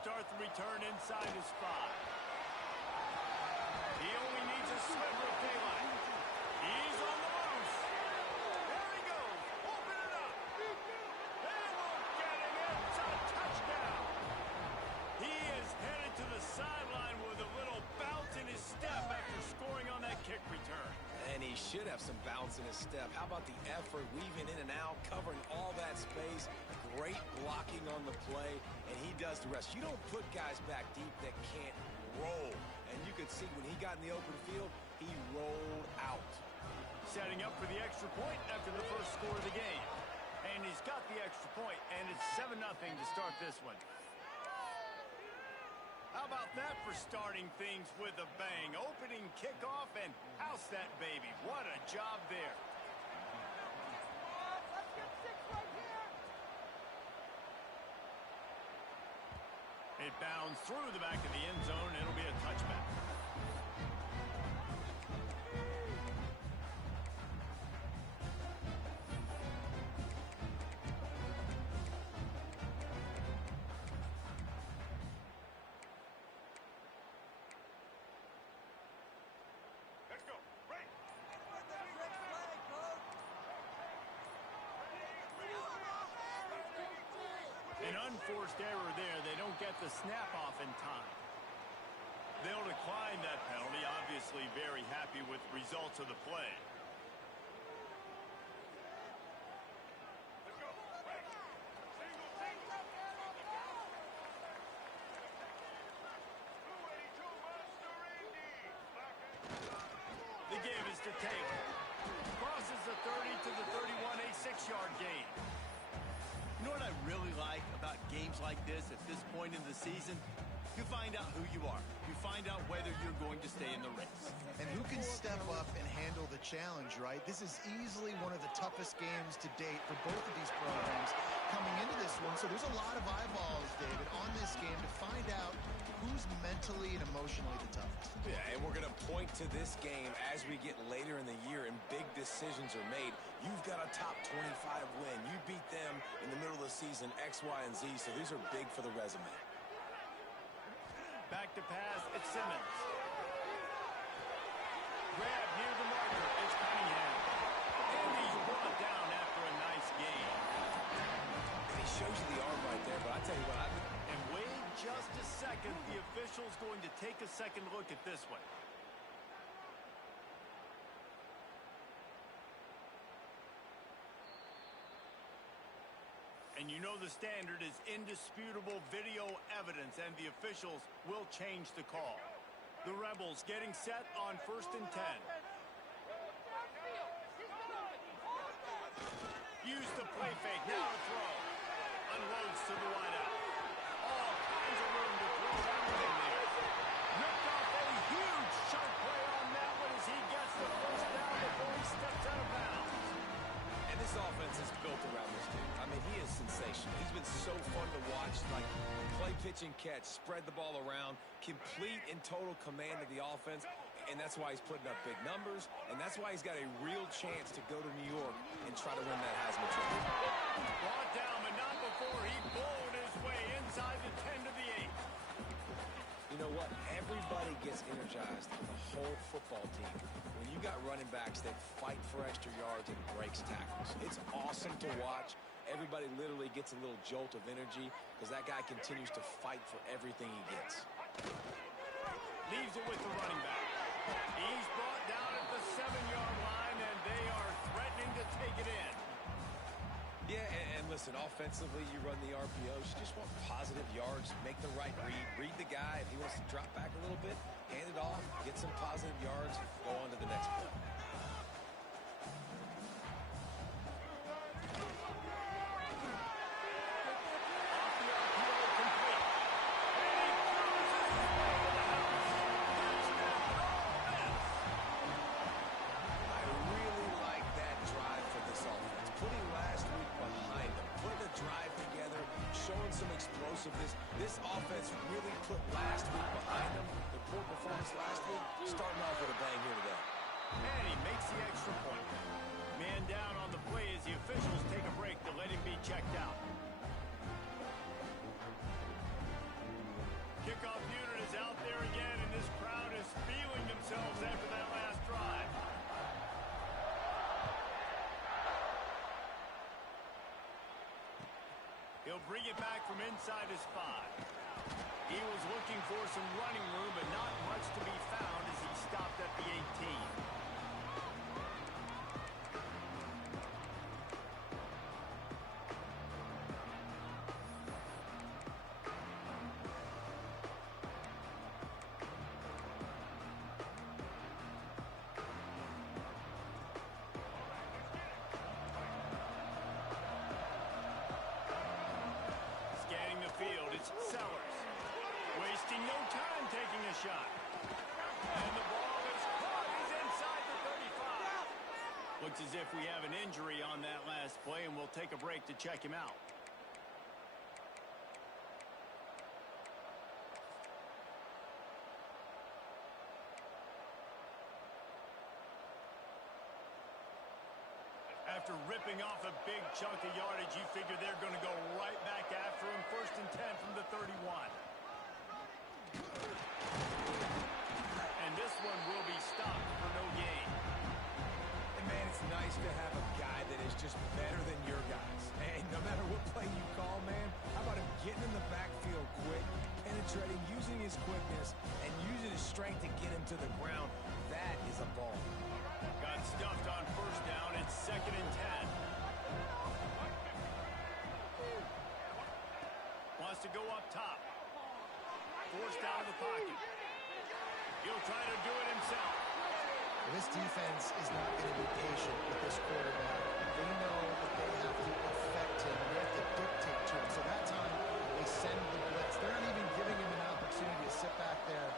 start the return inside his 5. He only needs a sliver of daylight. He's on the loose. There he goes. Open it up. They won't get him. It's a touchdown. He is headed to the sideline with a little bounce in his step after scoring on that kick return. And he should have some bounce in his step. How about the effort, weaving in and out, covering all that space, great blocking on the play, and he does the rest. You don't put guys back deep that can't roll. And you could see when he got in the open field, he rolled out. Setting up for the extra point after the first score of the game. And he's got the extra point, and it's 7-0 to start this one. How about that for starting things with a bang? Opening kickoff and house that baby. What a job there. Let's get 6 right here. It bounds through the back of the end zone. It'll be a touchback. An unforced error there. They don't get the snap off in time. They'll decline that penalty. Obviously very happy with the results of the play. The give is to Taylor. Crosses the 30 to the 31, a 6-yard gain. You know what I really like about games like this at this point in the season? You find out who you are. You find out whether you're going to stay in the race. And who can step up and handle the challenge, right? This is easily one of the toughest games to date for both of these programs coming into this one. So there's a lot of eyeballs, David, on this game to find out who's mentally and emotionally the toughest. Yeah, and we're going to point to this game as we get later in the year and big decisions are made. You've got a top 25 win. You beat them in the middle of the season, X, Y, and Z, so these are big for the resume. Back to pass, it's Simmons. Grab near the marker, it's Cunningham. And he's brought down after a nice gain. And he shows you the arm right there, but I tell you what, And wait just a second, the official's going to take a second look at this one. And you know the standard is indisputable video evidence, and the officials will change the call. The Rebels getting set on 1st and 10. Use the play fake, now to throw. Unloads to the wideout. All kinds of room to throw everything there. Ripped off a huge sharp play on that one as he gets the first down before he steps out of bounds. and this offense is built around this dude. I mean, he is sensational. He's been so fun to watch, like play, pitch, and catch, spread the ball around, complete and total command of the offense, and that's why he's putting up big numbers, and that's why he's got a real chance to go to New York and try to win that Heisman Trophy. Brought down, but not before he bowled his way inside the 10 to the 8. You know what? Everybody gets energized on the whole football team when you got running backs that fight for extra yards and breaks tackles. It's awesome to watch. Everybody literally gets a little jolt of energy because that guy continues to fight for everything he gets. Leaves it with the running back. He's brought down at the 7-yard line, and they are threatening to take it in. Yeah, and listen, offensively, you run the RPOs. You just want positive yards, make the right read the guy. If he wants to drop back a little bit, hand it off, get some positive yards, go on to the next play. Showing some explosiveness. This offense really put last week behind them. The poor performance last week, starting off with a bang here today. And he makes the extra point. Man down on the play as the officials take a break to let him be checked out. They'll bring it back from inside his 5. He was looking for some running room, but not much to be found as he stopped at the 18. Scanning the field, it's Sellers. Wasting no time taking a shot. And the ball is caught. He's inside the 35. Looks as if we have an injury on that last play, and we'll take a break to check him out. After ripping off a big chunk of yardage, you figure they're going to go right back after him. 1st and 10 from the 31. And this one will be stopped for no gain. And man, it's nice to have a guy that is just better than your guys. And no matter what play you call, man, how about him getting in the backfield quick, penetrating, using his quickness, and using his strength to get him to the ground? That is a ball. Got stuffed on 1st down. It's 2nd and 10. Wants to go up top. Forced out of the pocket. He'll try to do it himself. This defense is not going to be patient with this quarterback. They know that they have to affect him. They have to dictate to him. So that time, they send the blitz. They're not even giving him an opportunity to sit back there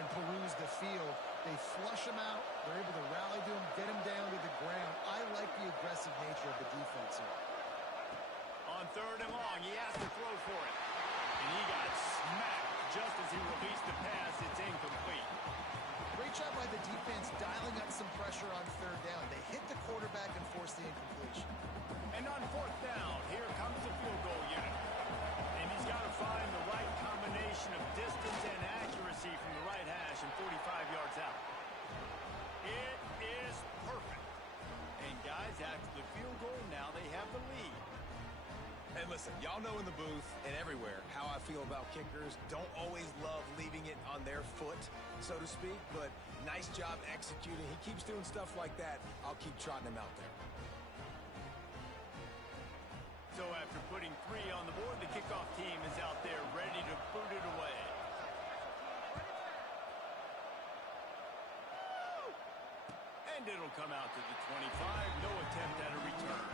and peruse the field. They flush him out. They're able to rally to him, get him down to the ground. I like the aggressive nature of the defense here. On 3rd and long, he has to throw for it. And he got smacked just as he released the pass. It's incomplete. Great job by the defense dialing up some pressure on 3rd down. They hit the quarterback and forced the incompletion. And on 4th down, here comes the field goal unit. And he's got to find the right combination of distance and accuracy from the right hash and 45 yards out. It is perfect. And guys, after the field goal, now they have the lead. And listen, y'all know in the booth and everywhere how I feel about kickers. Don't always love leaving it on their foot, so to speak, but nice job executing. He keeps doing stuff like that. I'll keep trotting him out there. So after putting 3 on the board, the kickoff team is out there ready to boot it away. And it'll come out to the 25. No attempt at a return.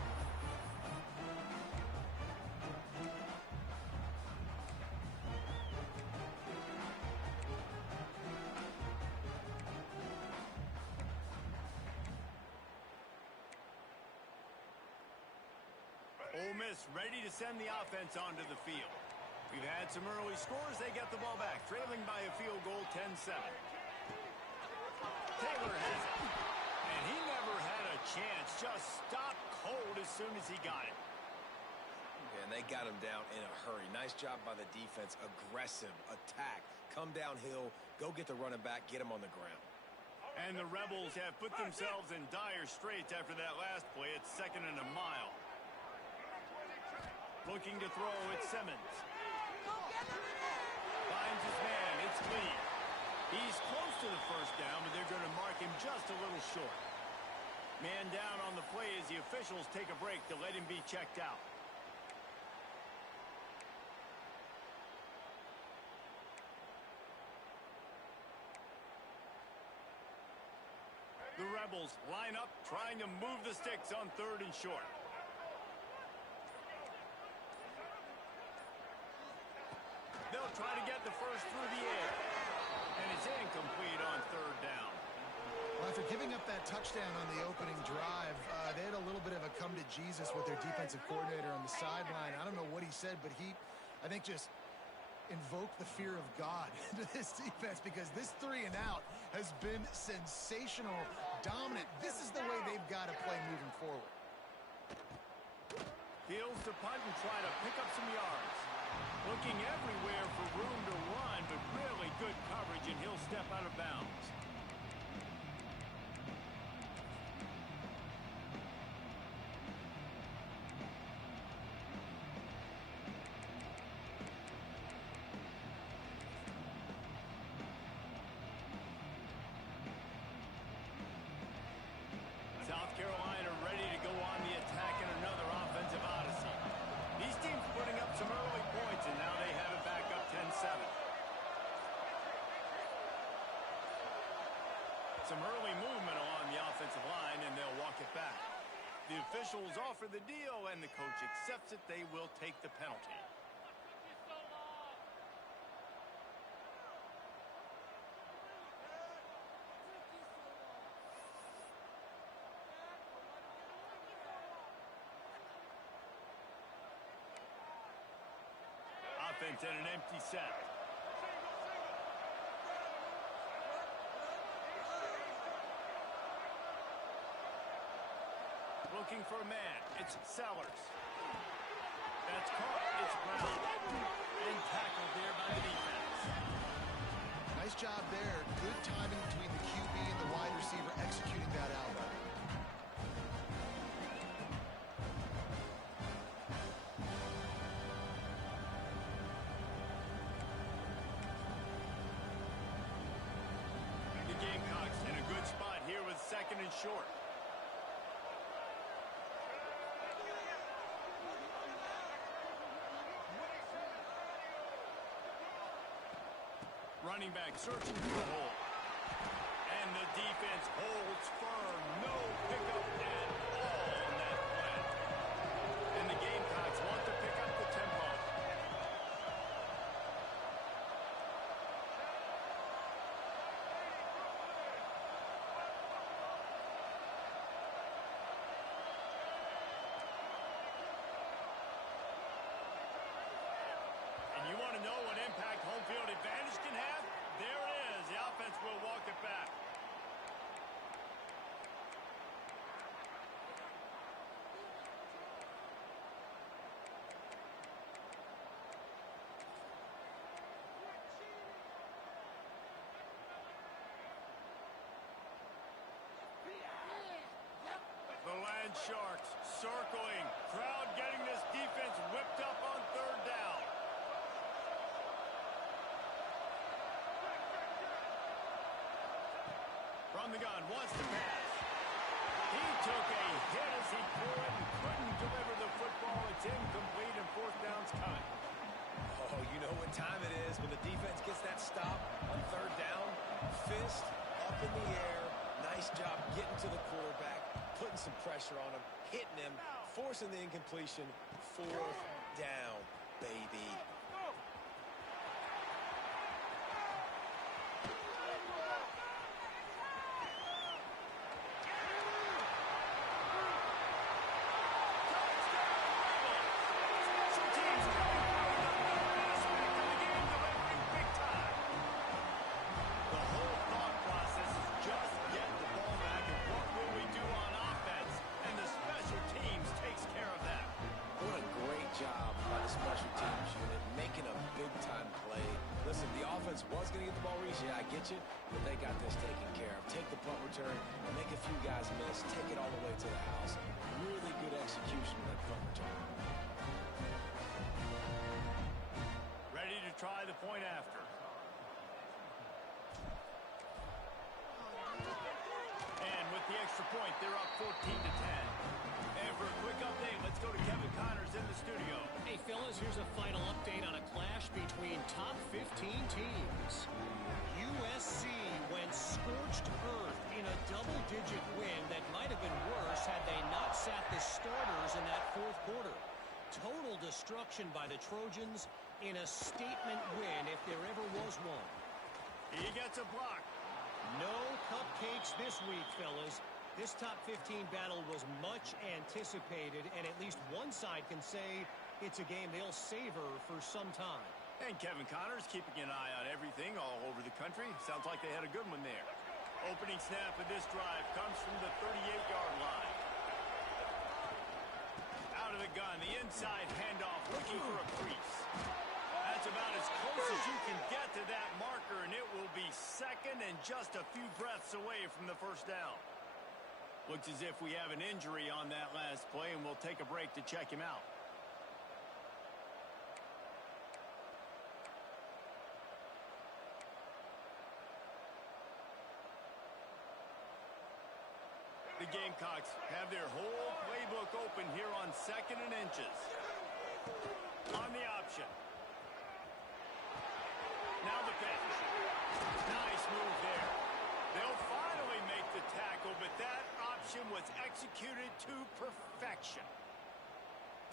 Ole Miss ready to send the offense onto the field. We've had some early scores. They get the ball back, trailing by a field goal, 10-7. Taylor has it. And he never had a chance. Just stopped cold as soon as he got it. And they got him down in a hurry. Nice job by the defense. Aggressive attack. Come downhill. Go get the running back. Get him on the ground. And the Rebels have put themselves in dire straits after that last play. It's 2nd and a mile. Looking to throw, it's Simmons. Finds his man, it's Lee. He's close to the 1st down, but they're going to mark him just a little short. Man down on the play as the officials take a break to let him be checked out. The Rebels line up, trying to move the sticks on 3rd and short. They'll try to get the first through the air. And it's incomplete on 3rd down. Well, after giving up that touchdown on the opening drive, they had a little bit of a come to Jesus with their defensive coordinator on the sideline. I don't know what he said, but he, I think, just invoked the fear of God into this defense, because this 3 and out has been sensational, dominant. This is the way they've got to play moving forward. Fields to punt and try to pick up some yards. Looking everywhere for room to run, but really good coverage, and he'll step out of bounds. officials offer the deal, and the coach accepts it. They will take the penalty. Offense and an empty set. Looking for a man. It's Sellers. That's caught. It's Brown. And tackled there by the defense. Nice job there. Good timing between the QB and the wide receiver executing that out. The Gamecocks in a good spot here with second and short. Running back searching for the hole. And the defense holds firm. No pickup at all on that play. And the Gamecocks want to pick up the tempo. And you want to know what impact home field advantage can have? There it is. The offense will walk it back. The Land Sharks circling. Crowd getting this defense whipped up on third down. From the gun, wants to pass. He took a hit as he threw it and couldn't deliver the football. It's incomplete and fourth down's coming. Oh, you know what time it is when the defense gets that stop on third down. Fist up in the air. Nice job getting to the quarterback, putting some pressure on him, hitting him, forcing the incompletion. Fourth down, baby. Was going to get the ball reached, yeah, I get you, but they got this taken care of. Take the punt return and make a few guys miss, take it all the way to the house. Really good execution with that punt return. Ready to try the point after. And with the extra point, they're up 14-10. And for a quick update, let's go to Kevin Connors in the studio. Hey, fellas, here's a final update on a clash between top 15 teams. USC went scorched earth in a double-digit win that might have been worse had they not sat the starters in that fourth quarter. Total destruction by the Trojans in a statement win if there ever was one. He gets a block. No cupcakes this week, fellas. This top 15 battle was much anticipated, and at least one side can say it's a game they'll savor for some time. And Kevin Connors keeping an eye on everything all over the country. Sounds like they had a good one there. Opening snap of this drive comes from the 38-yard line. Out of the gun, the inside handoff, looking for a crease. That's about as close as you can get to that marker, and it will be second and just a few breaths away from the first down. Looks as if we have an injury on that last play, and we'll take a break to check him out. The Gamecocks have their whole playbook open here on second and inches. On the option. Now the pitch. Nice move there. They'll finally make the tackle, but that option was executed to perfection. protection.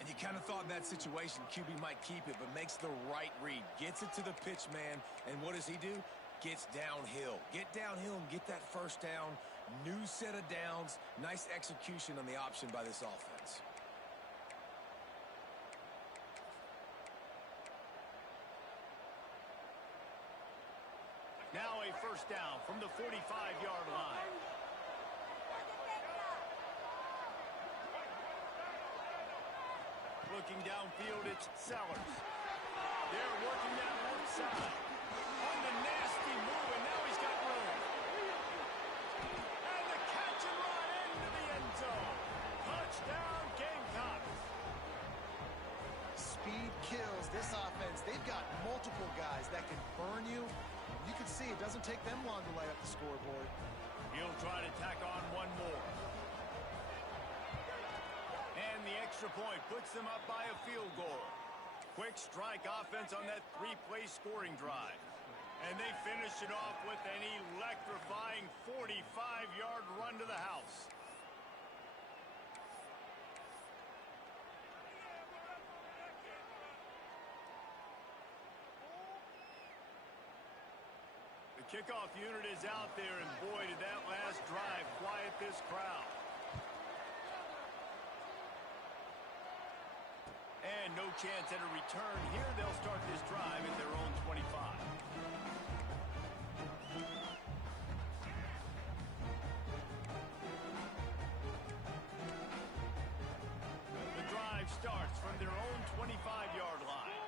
And you kind of thought in that situation QB might keep it, but makes the right read. Gets it to the pitch man, and what does he do? Gets downhill. Get downhill and get that first down. New set of downs. Nice execution on the option by this offense. Now a first down from the 45-yard line. Looking downfield, it's Sellers. They're working that left side. On the nasty move, and now he's got room. And the catch and run into the end zone. Touchdown, Gamecocks. Speed kills this offense. They've got multiple guys that can burn you. You can see it doesn't take them long to lay up the scoreboard. He'll try to tack on one more. And the extra point puts them up by a field goal. Quick strike offense on that three-play scoring drive. And they finish it off with an electrifying 45-yard run to the house. The kickoff unit is out there, and boy, did that last drive quiet this crowd. And no chance at a return here. They'll start this drive at their own 25. The drive starts from their own 25-yard line.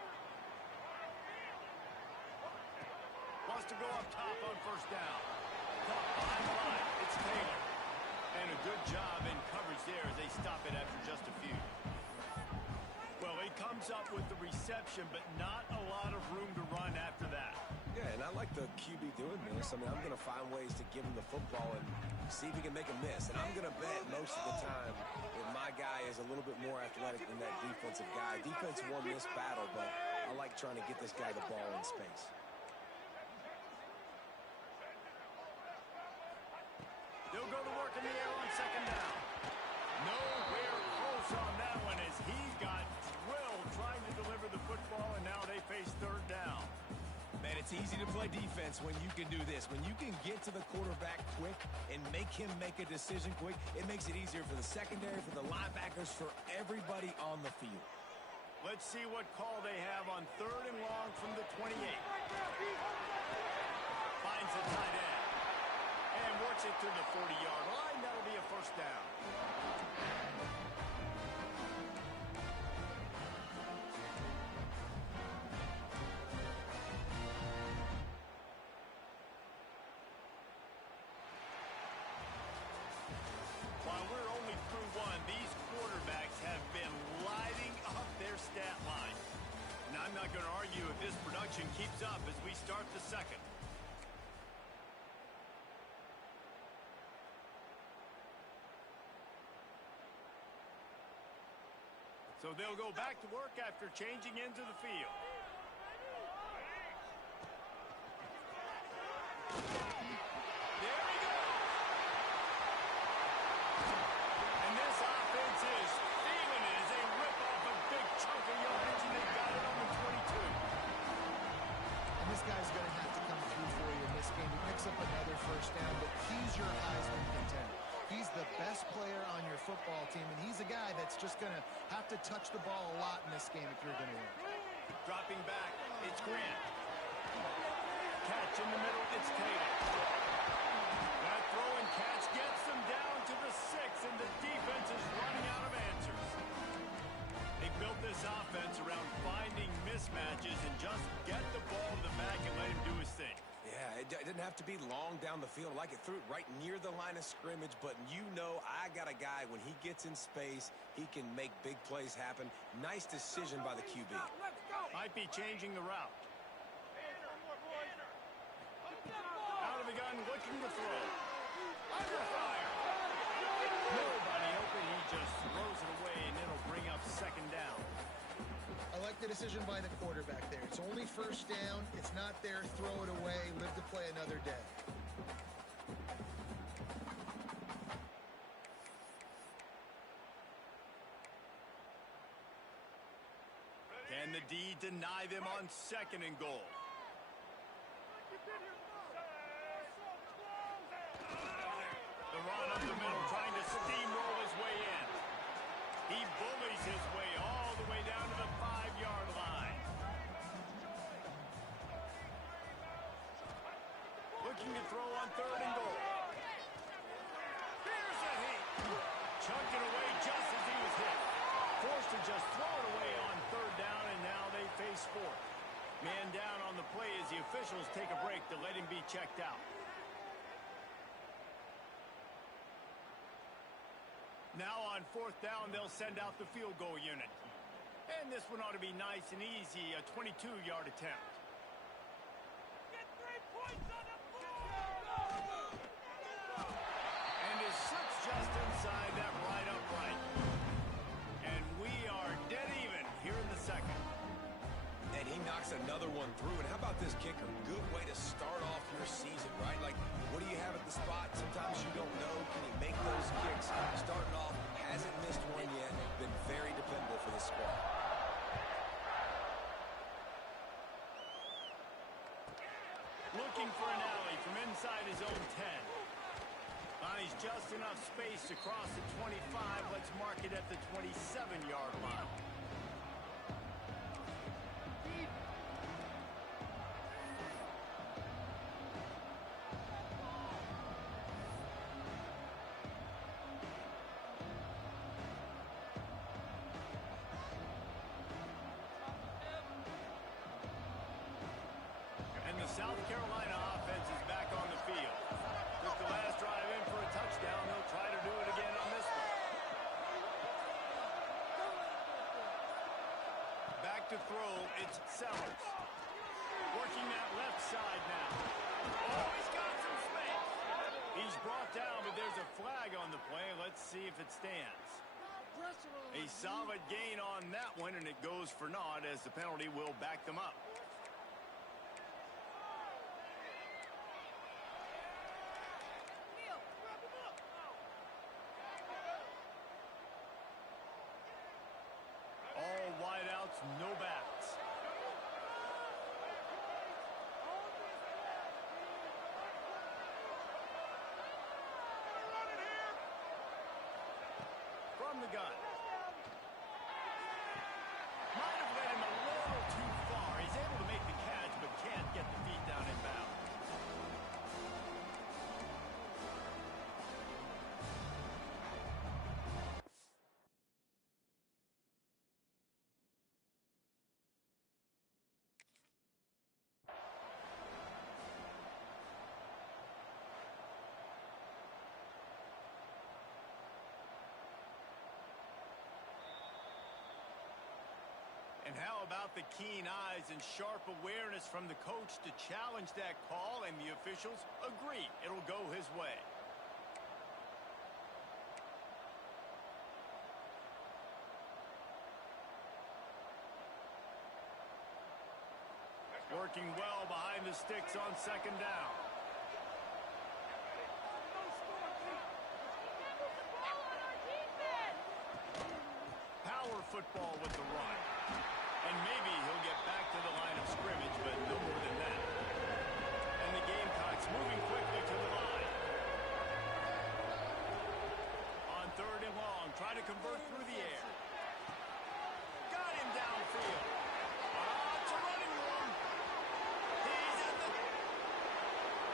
Wants to go up top on first down. Caught behind the line. It's Taylor. And a good job in coverage there as they stop it after just a few. Well, he comes up with the reception, but not a lot of room to run after that. Yeah, and I like the QB doing this. I mean, I'm going to find ways to give him the football and see if he can make a miss. And I'm going to bet most of the time that my guy is a little bit more athletic than that defensive guy. Defense won this battle, but I like trying to get this guy the ball in space. They'll go to work in the air on second down. Nowhere close on that one as he got drilled trying to deliver the football, and now they face third down. Man, it's easy to play defense when you can do this. When you can get to the quarterback quick and make him make a decision quick, it makes it easier for the secondary, for the linebackers, for everybody on the field. Let's see what call they have on third and long from the 28. Finds the tight end. And works it to the 40-yard line. That'll be a first down. While we're only through one, these quarterbacks have been lighting up their stat line. And I'm not going to argue if this production keeps up as we start the second. So they'll go back to work after changing into the field. There he goes. And this offense is feeling it as they rip off a big chunk of yardage, and they've got it on the 22. And this guy's going to have to come through for you in this game. He picks up another first down, but he's your Heisman contender. He's the best player on your football team, and he's a guy that's just going to have to touch the ball a lot in this game if you're going to win. Dropping back, it's Grant. Catch in the middle, it's Taylor. That throw and catch gets them down to the 6, and the defense is running out of answers. They built this offense around finding mismatches and just get the ball to the back and let him do his thing. Yeah, it didn't have to be long down the field. Like it threw it right near the line of scrimmage, but you know I got a guy, when he gets in space, he can make big plays happen. Nice decision by the QB. Might be changing the route. Out of the gun, looking to throw. Under fire. Nobody open. He just throws it away, and it'll bring up second down. I like the decision by the quarterback there. It's only first down. It's not there. Throw it away. Live to play another day. And the D deny them on 2nd and goal. The run up the middle, trying to steamroll his way in. He bullies his way all the way down to the 5-yard line. Looking to throw on 3rd and goal. Here's a hit. Chunked it away just as he was hit. Forced to just throw it away on 3rd down, and now they face 4th. Man down on the play as the officials take a break to let him be checked out. Now on 4th down, they'll send out the field goal unit. And this one ought to be nice and easy, a 22-yard attempt. Get 3 points on the board! And his foot's just inside that right upright. And we are dead even here in the 2nd. And he knocks another one through. And how about this kicker? Good way to start off your season, right? Like, what do you have at the spot? Sometimes you don't know. Can he make those kicks? Starting off, hasn't missed one yet. Been very dependable for the squad. Looking for an alley from inside his own 10. Finds just enough space to cross the 25. Let's mark it at the 27-yard line. And the South Carolina offense is back on the field. Took the last drive in for a touchdown. They'll try to do it again on this one. Back to throw, it's Sellers. Working that left side now. Oh, he's got some space. He's brought down, but there's a flag on the play. Let's see if it stands. A solid gain on that one, and it goes for naught as the penalty will back them up. All wideouts, no backs. From the gun. Might have led him a little too far. He's able to make the catch, but can't get the feet down in bounds. And how about the keen eyes and sharp awareness from the coach to challenge that call, and the officials agree it'll go his way. Working well behind the sticks on 2nd down. Power football with the run. And maybe he'll get back to the line of scrimmage, but no more than that. And the Gamecocks moving quickly to the line. On 3rd and long, trying to convert through the air. Got him downfield. It's a running room. He's at the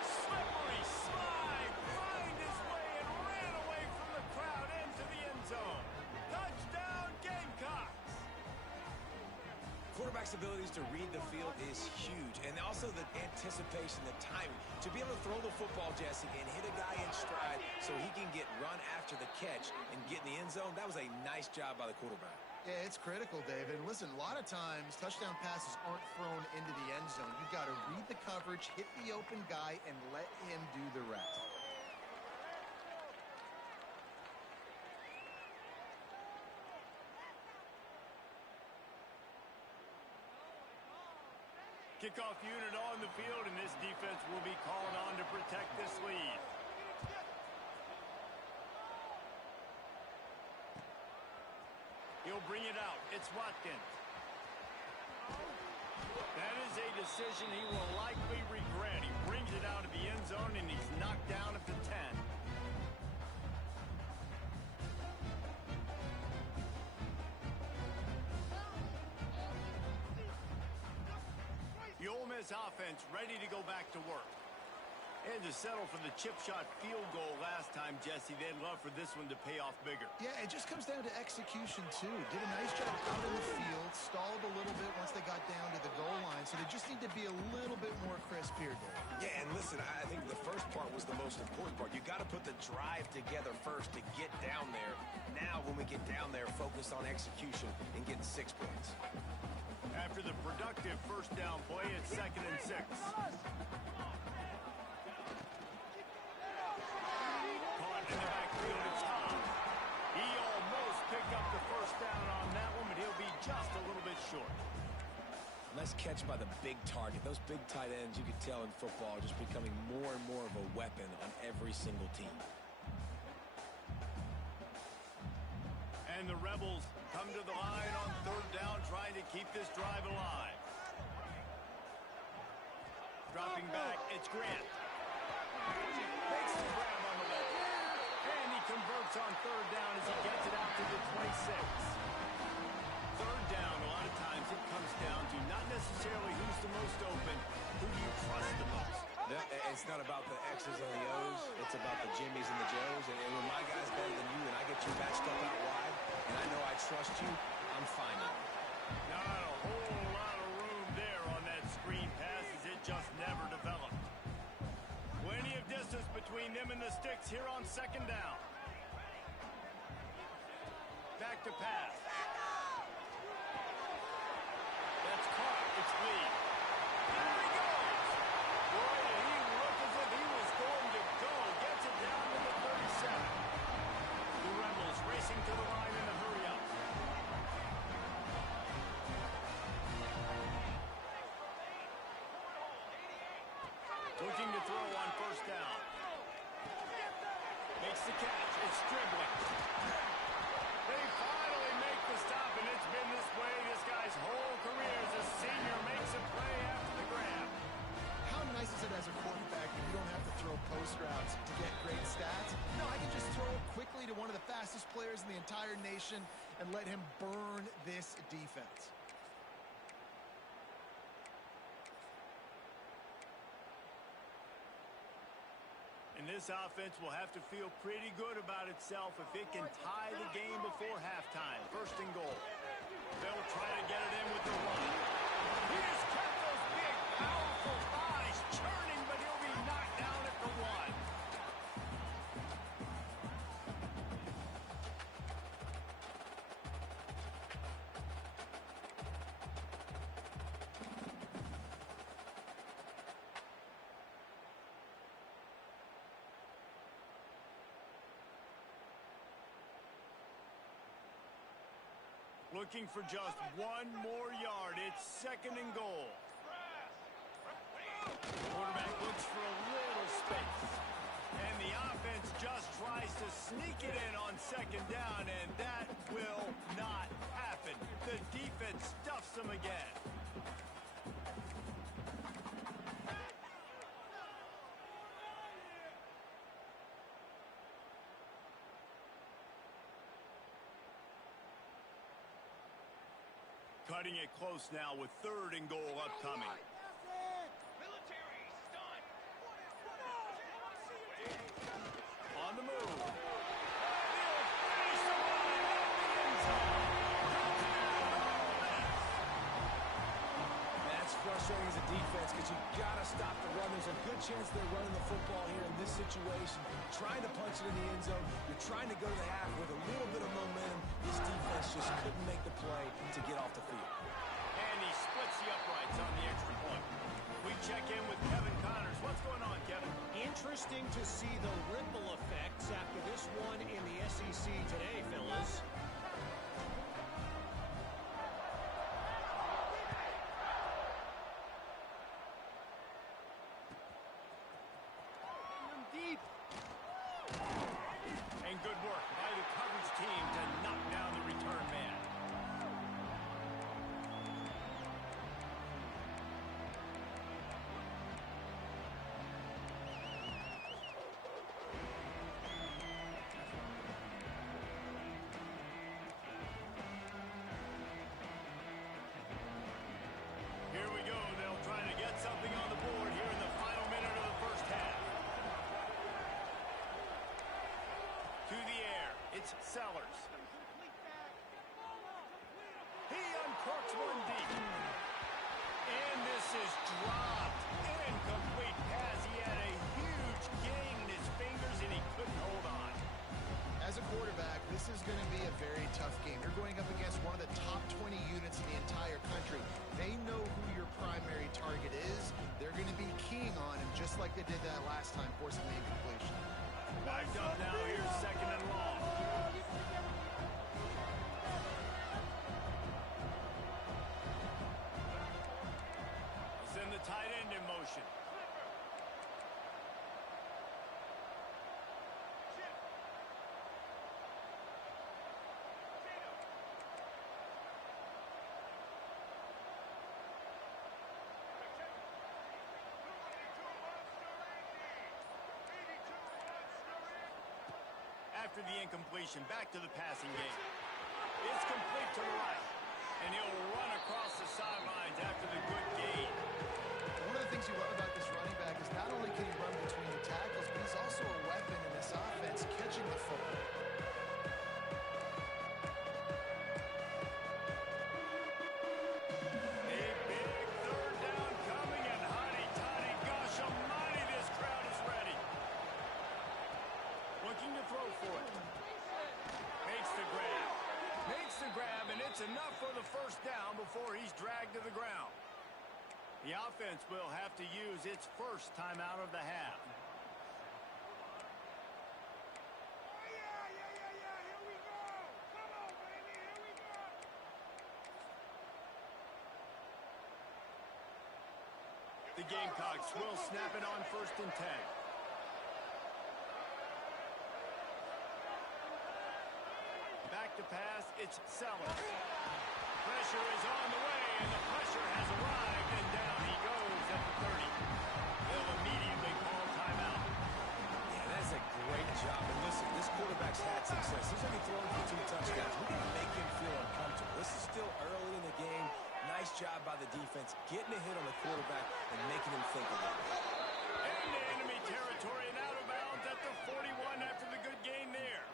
slippery slide. Find his way and ran away from the crowd into the end zone. Touchdown, Gamecocks. Quarterback's abilities to read the field is huge, and also the anticipation, the timing. To be able to throw the football, Jesse, and hit a guy in stride so he can get run after the catch and get in the end zone, that was a nice job by the quarterback. Yeah, it's critical, David. Listen, a lot of times touchdown passes aren't thrown into the end zone. You've got to read the coverage, hit the open guy, and let him do the rest. Kickoff unit on the field, and this defense will be called on to protect this lead. He'll bring it out. It's Watkins. That is a decision he will likely regret. He brings it out of the end zone, and he's knocked down at the 10. The Ole Miss offense ready to go back to work. And to settle for the chip shot field goal last time, Jesse, they'd love for this one to pay off bigger. Yeah, it just comes down to execution, too. Did a nice job out in the field, stalled a little bit once they got down to the goal line, so they just need to be a little bit more crisp here, Dave. Yeah, and listen, I think the first part was the most important part. You got to put the drive together first to get down there. Now, when we get down there, focus on execution and getting 6 points. After the productive first down play, it's 2nd and 6. Caught in the backfield, it's Tom. He almost picked up the first down on that one, but he'll be just a little bit short. Nice catch by the big target. Those big tight ends, you could tell in football, are just becoming more and more of a weapon on every single team. And the Rebels come to the line on 3rd down, trying to keep this drive alive. Dropping back, it's Grant. Makes the grab on the left. And he converts on 3rd down as he gets it out to the 26. 3rd down, a lot of times it comes down to not necessarily who's the most open, who do you trust the most. It's not about the X's and the O's. It's about the Jimmys and the Joes. And when my guy's better than you and I get you matched up out wide, and I know I trust you, I'm fine. Not a whole lot of room there on that screen pass as it just never developed. Plenty of distance between them and the sticks here on 2nd down. Back to pass. That's caught. It's Lee. There he goes. Boy, did he look as if he was going to go. Gets it down to the 37. The Rebels racing to the line in a hurry-up. Looking to throw on 1st down. Makes the catch. It's Stribling. They finally make the stop, and it's been this way this guy's whole career as a senior makes a play after the grab. How nice is it as a quarterback when you don't have to throw post routes to get great stats? No, I can just throw it quickly to one of the fastest players in the entire nation and let him burn this defense. And this offense will have to feel pretty good about itself if it can tie the game before halftime. 1st and goal. They'll try to get it in with the run. He has kept those big, powerful thighs churning, but he'll be knocked down at the 1. Looking for just 1 more yard. It's 2nd and goal. Quarterback looks for a little space. And the offense just tries to sneak it in on 2nd down, and that will not happen. The defense stuffs them again. Cutting it close now with 3rd and goal upcoming. On the move. He'll finish the run in the end zone. That's frustrating as a defense because you got to stop the run. There's a good chance they're running the football here in this situation. Trying to punch it in the end zone. You're trying to go to the half with a little bit of momentum. This defense just couldn't make the play to get off the field. And he splits the uprights on the extra point. We check in with Kevin Connors. What's going on, Kevin? Interesting to see the ripple effects after this one in the SEC today, fellas. Deep. And good work by the coverage team to knock down the return man. it's Sellers. He uncorks one deep. And this is dropped. Incomplete pass. He had a huge gain in his fingers, and he couldn't hold on. As a quarterback, this is going to be a very tough game. You're going up against one of the top 20 units in the entire country. They know who your primary target is. They're going to be keying on him just like they did that last time, forcing the incompletion. Backed up now. Here's second and long. Send the tight end in motion. After the incompletion, back to the passing game. It's complete to the right, and he'll run across the sidelines after the good gain. One of the things you love about this running back is not only can he run between the tackles, but he's also a weapon in this offense, catching the football. A big third down coming, and hotty-toddy, gosh almighty, this crowd is ready. Looking to throw for it. Makes the grab. Makes the grab, and it's enough for the first down before he's dragged to the ground. The offense will have to use its first timeout of the half. The Gamecocks will snap it on 1st and 10. Back to pass, it's Sellers. Pressure is on the way, and the pressure has arrived, and down he goes at the 30. They'll immediately call timeout. Yeah, that's a great job. And listen, this quarterback's had success. He's only thrown for 2 touchdowns. We're going to make him feel uncomfortable. This is still early in the game. Nice job by the defense, getting a hit on the quarterback and making him think about it. Into enemy territory and out of bounds at the 41 after the good gain there.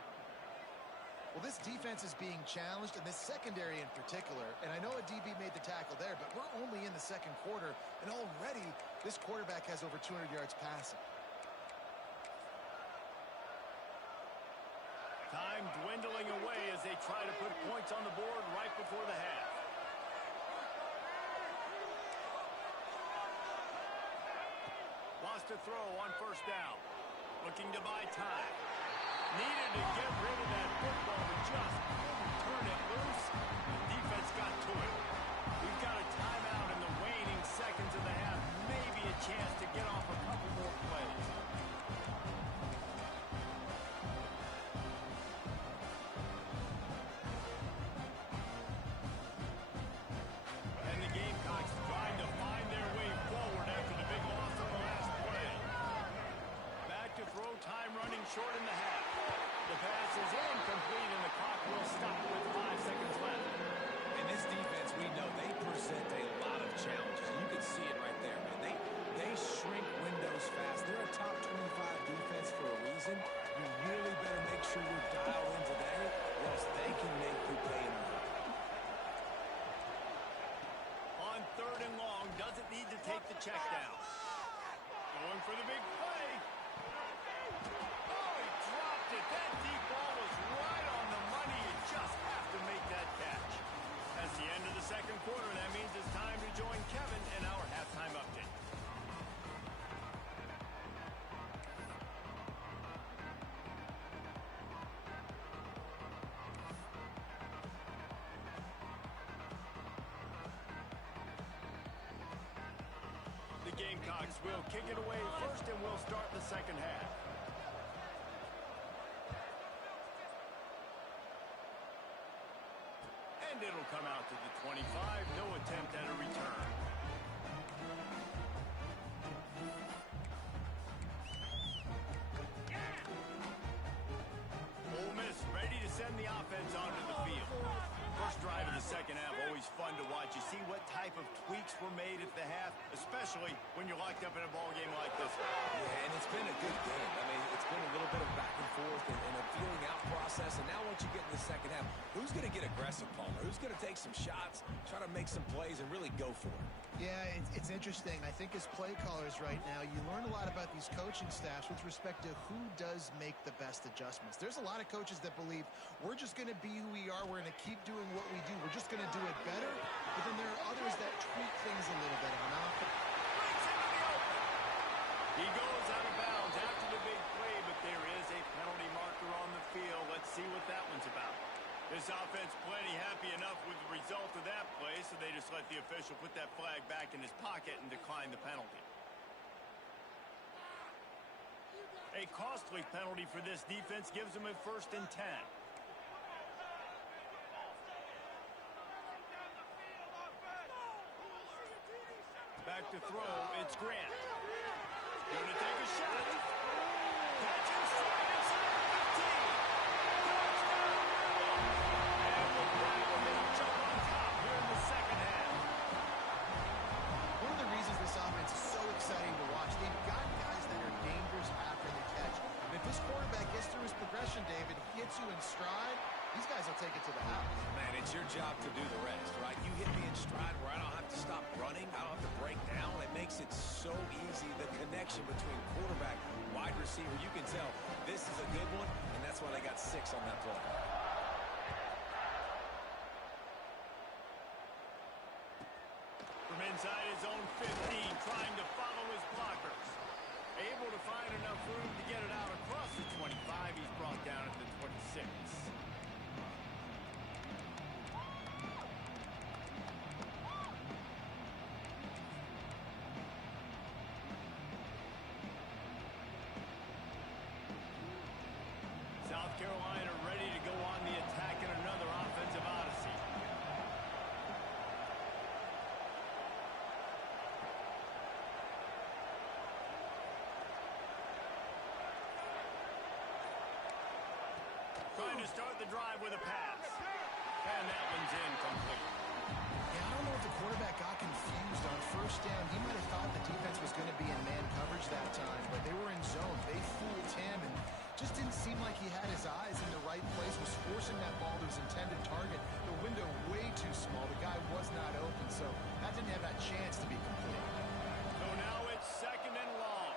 Well, this defense is being challenged, and this secondary in particular. And I know a DB made the tackle there, but we're only in the second quarter, and already this quarterback has over 200 yards passing. Time dwindling away as they try to put points on the board right before the half. Lost a throw on 1st down. Looking to buy time. Needed to get rid of that football, but just couldn't turn it loose. The defense got to it. We've got a timeout in the waning seconds of the half. Maybe a chance to get off a couple more plays. And the Gamecocks trying to find their way forward after the big loss on the last play. Back to throw, time running short in the half. The pass is incomplete, and the clock will stop with 5 seconds left. And this defense, we know, they present a lot of challenges. You can see it right there, man. They shrink windows fast. They're a top 25 defense for a reason. You really better make sure you're dialed in today, or else they can make you pay in a hurry. On 3rd and long, doesn't need to take the check down. Going for the big play. Oh, he dropped it. That deep ball was right on the money. You just have to make that catch. That's the end of the second quarter. That means it's time to join Kevin in our halftime update. The Gamecocks will kick it away first, and we'll start the second half. And it'll come out to the 25. No attempt at a return. Ole Miss ready to send the offense onto the field. First drive of the second half, always fun to watch. You see what type of tweaks were made at the half, especially when you're locked up in a ball game like this. Yeah, and it's been a good game. I mean, it's been a little bit of back and forth and a feeling out process. And now once you get in the second half, who's going to get aggressive, Palmer? Who's going to take some shots, try to make some plays, and really go for it? Yeah, it's interesting. I think as play callers right now, you learn a lot about these coaching staffs with respect to who does make the best adjustments. There's a lot of coaches that believe we're just going to be who we are. We're going to keep doing what we do. We're just going to do it better. But then there are others that tweak things a little bit on offense. He goes out of bounds after the big play, but there is a penalty marker on the field. Let's see what that one's about. This offense plenty happy enough with the result of that play, so they just let the official put that flag back in his pocket and decline the penalty. A costly penalty for this defense gives them a 1st and 10. Back to throw, it's Grant. Going to take a shot. Catch and strike inside the 15. And we'll grab him and jump on top here in the second half. One of the reasons this offense is so exciting to watch, they've got guys that are dangerous after the catch. And if this quarterback gets through his progression, David, he hits you in stride, these guys will take it to the house. Man, it's your job to do the rest, right? You hit me in stride where I don't have to stop running. I don't have to break down. It makes it so easy, the connection between quarterback, wide receiver. You can tell this is a good one, and that's why they got 6 on that play. From inside his own 15, trying to follow his blockers. Able to find enough room to get it out across the 25. He's brought down at the 26. South Carolina ready to go on the attack in another offensive odyssey. Trying to start the drive with a pass. And that one's incomplete. Yeah, I don't know if the quarterback got confused on 1st down. He might have thought the defense was going to be in man coverage that time, but they were in zone. They fooled him and just didn't seem like he had his eyes in the right place, was forcing that ball to his intended target. The window way too small. The guy was not open, so that didn't have that chance to be complete. So now it's 2nd and long.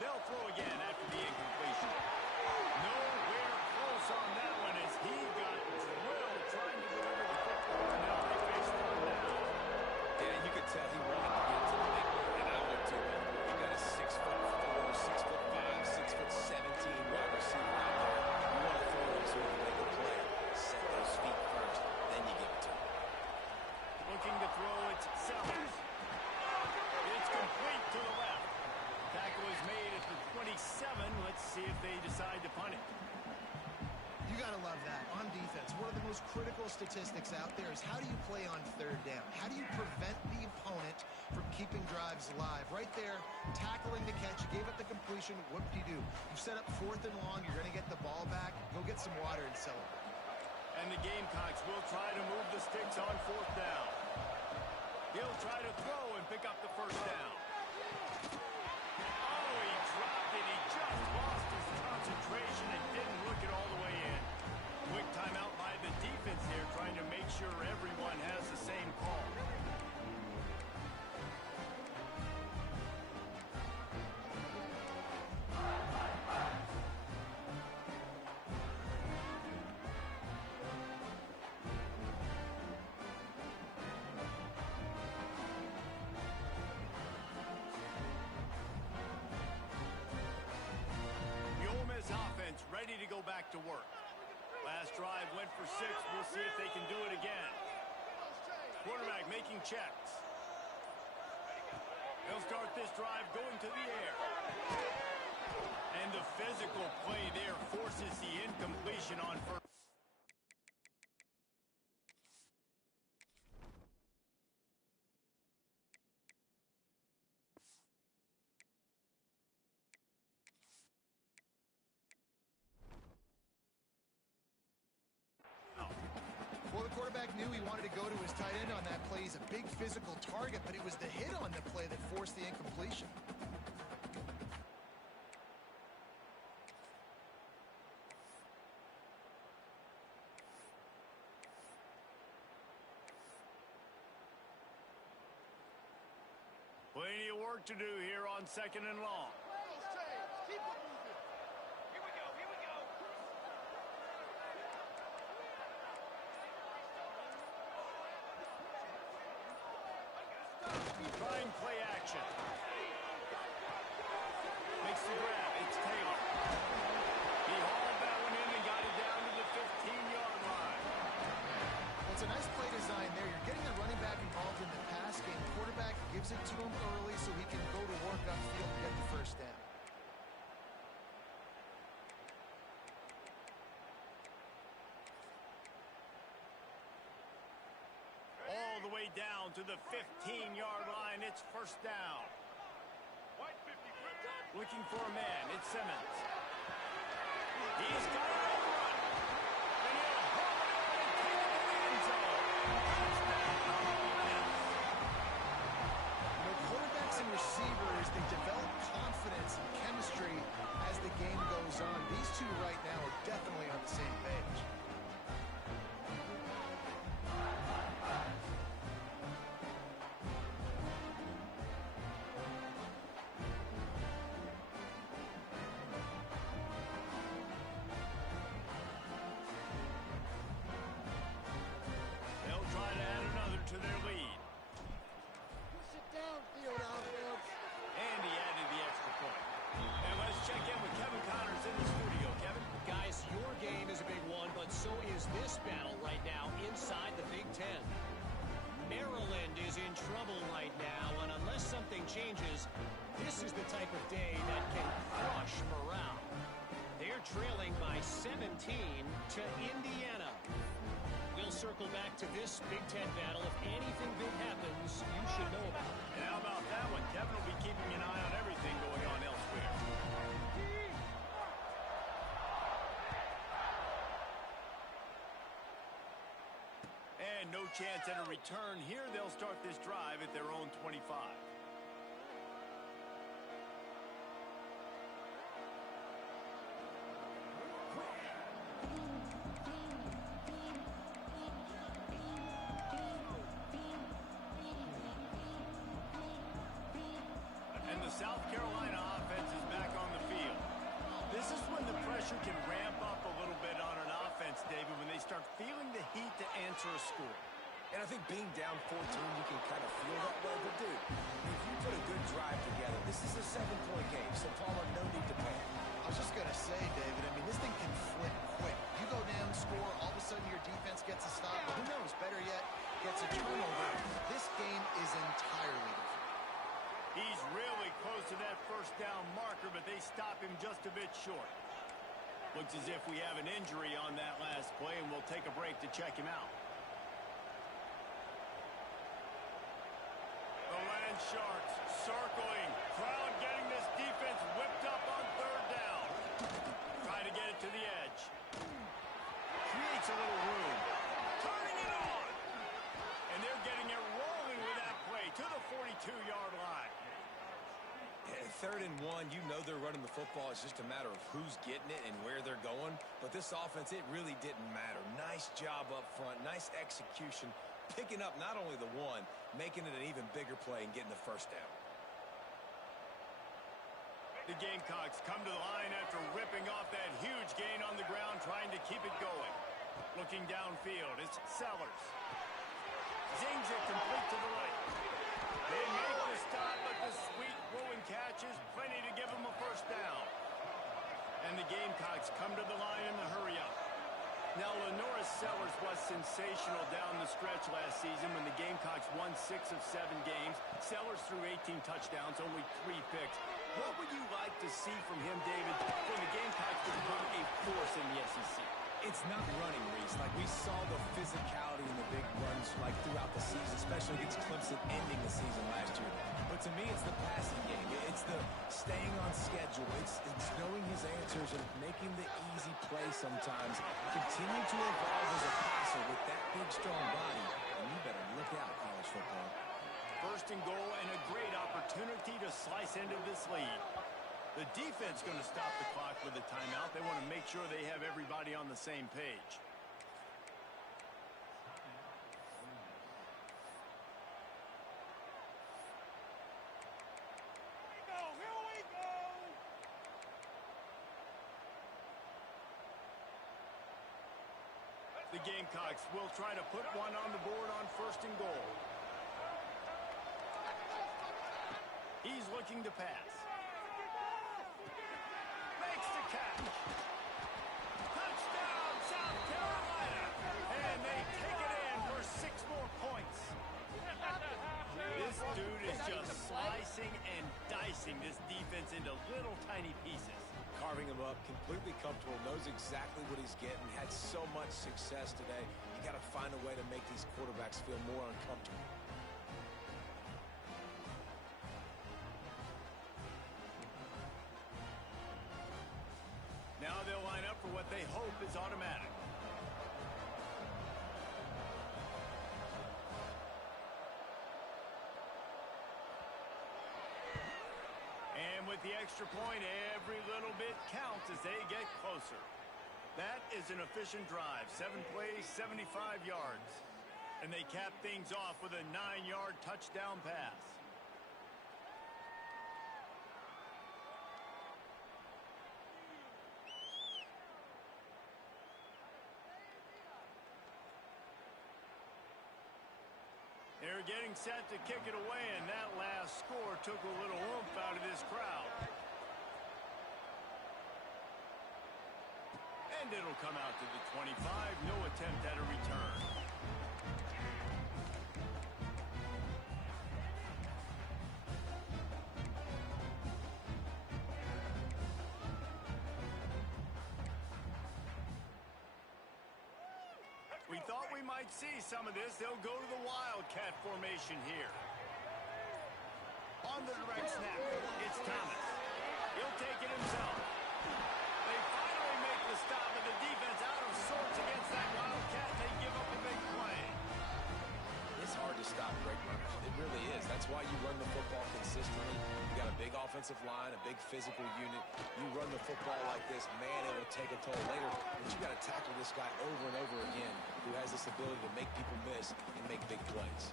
They'll throw again after the incompletion. Nowhere close on that one as he got drilled trying to deliver the football. And now they face 3rd down. Yeah, you could tell he wanted to get to the big play, and I would too. You got a 6'4", 6'5", 6'17" wide receiver out there. You want to throw him so he can make a play. Set those feet first, then you give it to him. Looking to throw, it's Sellers. It's complete to the left. Tackle is made at the 27. Let's see if they decide to punt it. You got to love that. On defense, one of the most critical statistics out there is how do you play on 3rd down? How do you prevent the opponent from keeping drives alive? Right there, tackling the catch. You gave up the completion. Whoop-de-doo. You set up 4th and long. You're going to get the ball back. Go get some water and celebrate. And the Gamecocks will try to move the sticks on 4th down. He'll try to throw and pick up the 1st down. Oh, he dropped it. He just lost his concentration and didn't look it all the way in. Quick timeout by the defense here, trying to make sure everyone has the same call. Ready to go back to work. Last drive went for 6. We'll see if they can do it again. Quarterback making checks. They'll start this drive going to the air. And the physical play there forces the incompletion on first. quarterback knew he wanted to go to his tight end on that play. He's a big physical target, but it was the hit on the play that forced the incompletion. Plenty of work to do here on 2nd and long. Keep it moving. Here we go. Here we go. Try and play action. Makes the grab. It's Taylor. He hauled that one in and got it down to the 15-yard line. Well, it's a nice play design there. You're getting the running back involved in the pass game. The quarterback gives it to him early so he can go to work upfield and get the first down. All the way down to the 15-yard line. It's first down. Looking for a man. It's Simmons. He's got it on the run. And he'll hold it on and take it to the end zone. Touchdown, offense. You know, quarterbacks and receivers, they develop confidence and chemistry as the game goes on. These two right now are definitely on the same page. They'll try to add another to their lead. Sit down, field offense. And he added the extra point. And let's check in with Kevin Connors in the studio. Kevin? Guys, your game is a big one, but so is this battle right now inside the Big Ten. Maryland is in trouble right now, and unless something changes, this is the type of day that can crush morale. They're trailing by 17 to Indiana. We'll circle back to this Big Ten battle. If anything big happens, you should know about it. And how about that one? Kevin will be keeping an eye on everything going on elsewhere. And no chance at a return here. They'll start this drive at their own 25. And the South Carolina offense is back on the field. This is when the pressure can ramp up a little bit on an offense, David, when they start feeling the heat to answer a score. And I think being down 14, you can kind of feel that way. But, dude, if you put a good drive together, this is a 7-point game, so Palmer, no need to panic. I was just going to say, David, I mean, this thing can flip quick. You go down, score, all of a sudden your defense gets a stop, but who knows, better yet, gets a turnover. This game is entirely different. He's really close to that first down marker, but they stop him just a bit short. Looks as if we have an injury on that last play, and we'll take a break to check him out. The Land Sharks circling. Crowd getting this defense whipped up on third down. Try to get it to the edge. Creates a little room. Turning it on. And they're getting it rolling with that play to the 42-yard line. Yeah, 3rd and 1, you know they're running the football. It's just a matter of who's getting it and where they're going. But this offense, it really didn't matter. Nice job up front. Nice execution. Picking up not only the one, making it an even bigger play and getting the first down. The Gamecocks come to the line after ripping off that huge gain on the ground, trying to keep it going. Looking downfield, it's Sellers. Zings it complete to the right. They make the stop, but the sweet Bruin catches plenty to give them a first down. And the Gamecocks come to the line in the hurry-up. Now, Lenora Sellers was sensational down the stretch last season when the Gamecocks won 6 of 7 games. Sellers threw 18 touchdowns, only 3 picks. What would you like to see from him, David, when the Gamecocks become a force in the SEC? It's not running, Reese. Like, we saw the physicality in the big runs, like, throughout the season, especially against Clemson ending the season last year. But to me, it's the passing game. It's the staying on schedule. It's knowing his answers and making the easy play sometimes. Continue to evolve as a passer with that big, strong body. And you better look out, college football. First and goal, and a great opportunity to slice into this lead. The defense going to stop the clock with a timeout. They want to make sure they have everybody on the same page. Here we go! The Gamecocks will try to put one on the board on first and goal. He's looking to pass. Makes the catch. Touchdown, South Carolina. And they take it in for 6 more points. This dude is just slicing and dicing this defense into little tiny pieces. Carving him up, completely comfortable, knows exactly what he's getting, had so much success today. You got to find a way to make these quarterbacks feel more uncomfortable. Now they'll line up for what they hope is automatic. And with the extra point, every little bit counts as they get closer. That is an efficient drive. 7 plays, 75 yards. And they cap things off with a 9-yard touchdown pass. They're getting set to kick it away, and that last score took a little oomph out of this crowd. And it'll come out to the 25. No attempt at a return. We thought we might see some of this. They'll go to the Wildcat formation here. On the direct snap, it's Thomas. He'll take it himself. They finally make the stop, and the defense out of sorts against that Wildcat. They give up a big play. It's hard to stop great runners. It really is. That's why you run the football consistently. You got a big offensive line, a big physical unit. You run the football like this, man, it will take a toll later. But you got to tackle this guy over and over again who has this ability to make people miss and make big plays.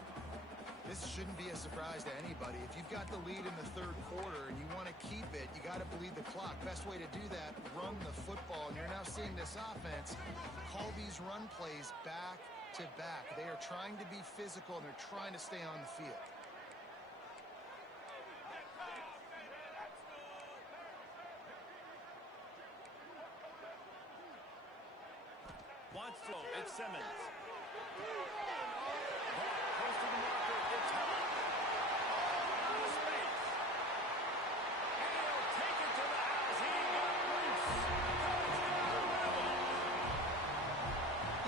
This shouldn't be a surprise to anybody. If you've got the lead in the third quarter and you want to keep it, you got to bleed the clock. Best way to do that, run the football. And you're now seeing this offense call these run plays back to back. They are trying to be physical, and they're trying to stay on the field. Wants to. It's Simmons. Close to the marker. It's Hunt. Out of space. And he'll take it to the house. He got loose. Touchdown, Rebel.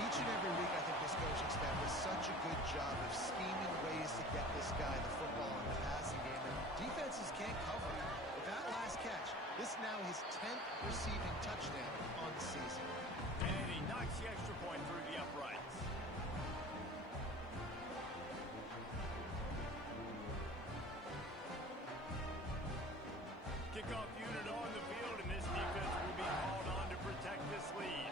Each and every week, I think this coaching staff does such a good job of scheming ways to get this guy the football in the passing game, and defenses can't cover it. With that last catch, this now his 10th receiving touchdown on the season. And he knocks the extra point through the uprights. Kickoff unit on the field, and this defense will be called on to protect this lead.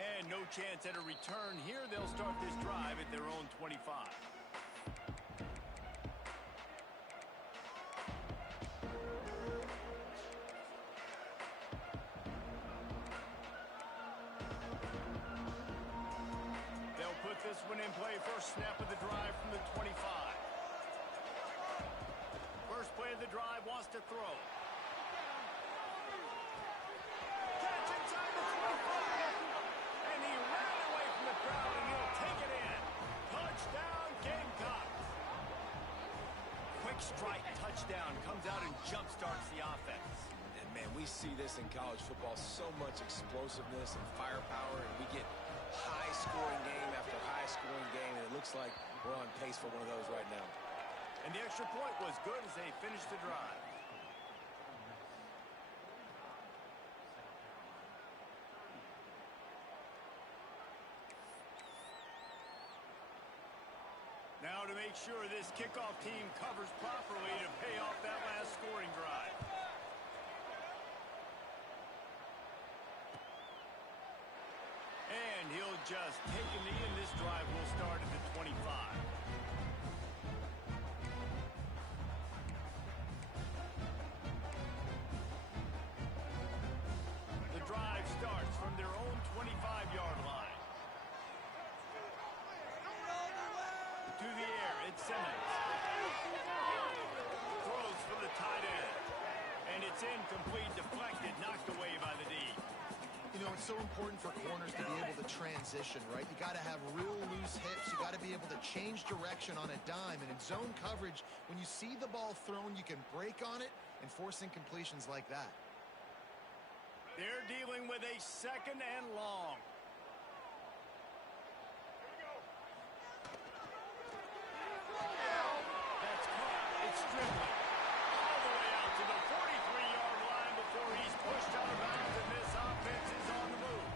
And no chance at a return here. They'll start this drive at their own 25. They'll put this one in play. First snap of the drive from the 25. First play of the drive, wants to throw. Catch inside the 25. And he ran away from the crowd, and he'll take it in. Touchdown, Gamecocks. quick strike touchdown comes out and jump-starts the offense. And, man, we see this in college football, so much explosiveness and firepower, and we get high-scoring game after high-scoring game, and it looks like we're on pace for one of those right now. And the extra point was good as they finished the drive. Now to make sure this kickoff team covers properly to pay off that last scoring drive. And he'll just take a knee, and this drive will start at the 25. The drive starts from their own 25-yard line. To the air, it's Simmons. Throws for the tight end. And it's incomplete, deflected, knocked away by the D. You know, it's so important for corners to be able to transition, right? You got to have real loose hips. You got to be able to change direction on a dime. And in zone coverage, when you see the ball thrown, you can break on it and force incompletions like that. They're dealing with a second and long. That's caught. It's Strickland. All the way out to the 43-yard line before he's pushed out of bounds, and this offense is on the move.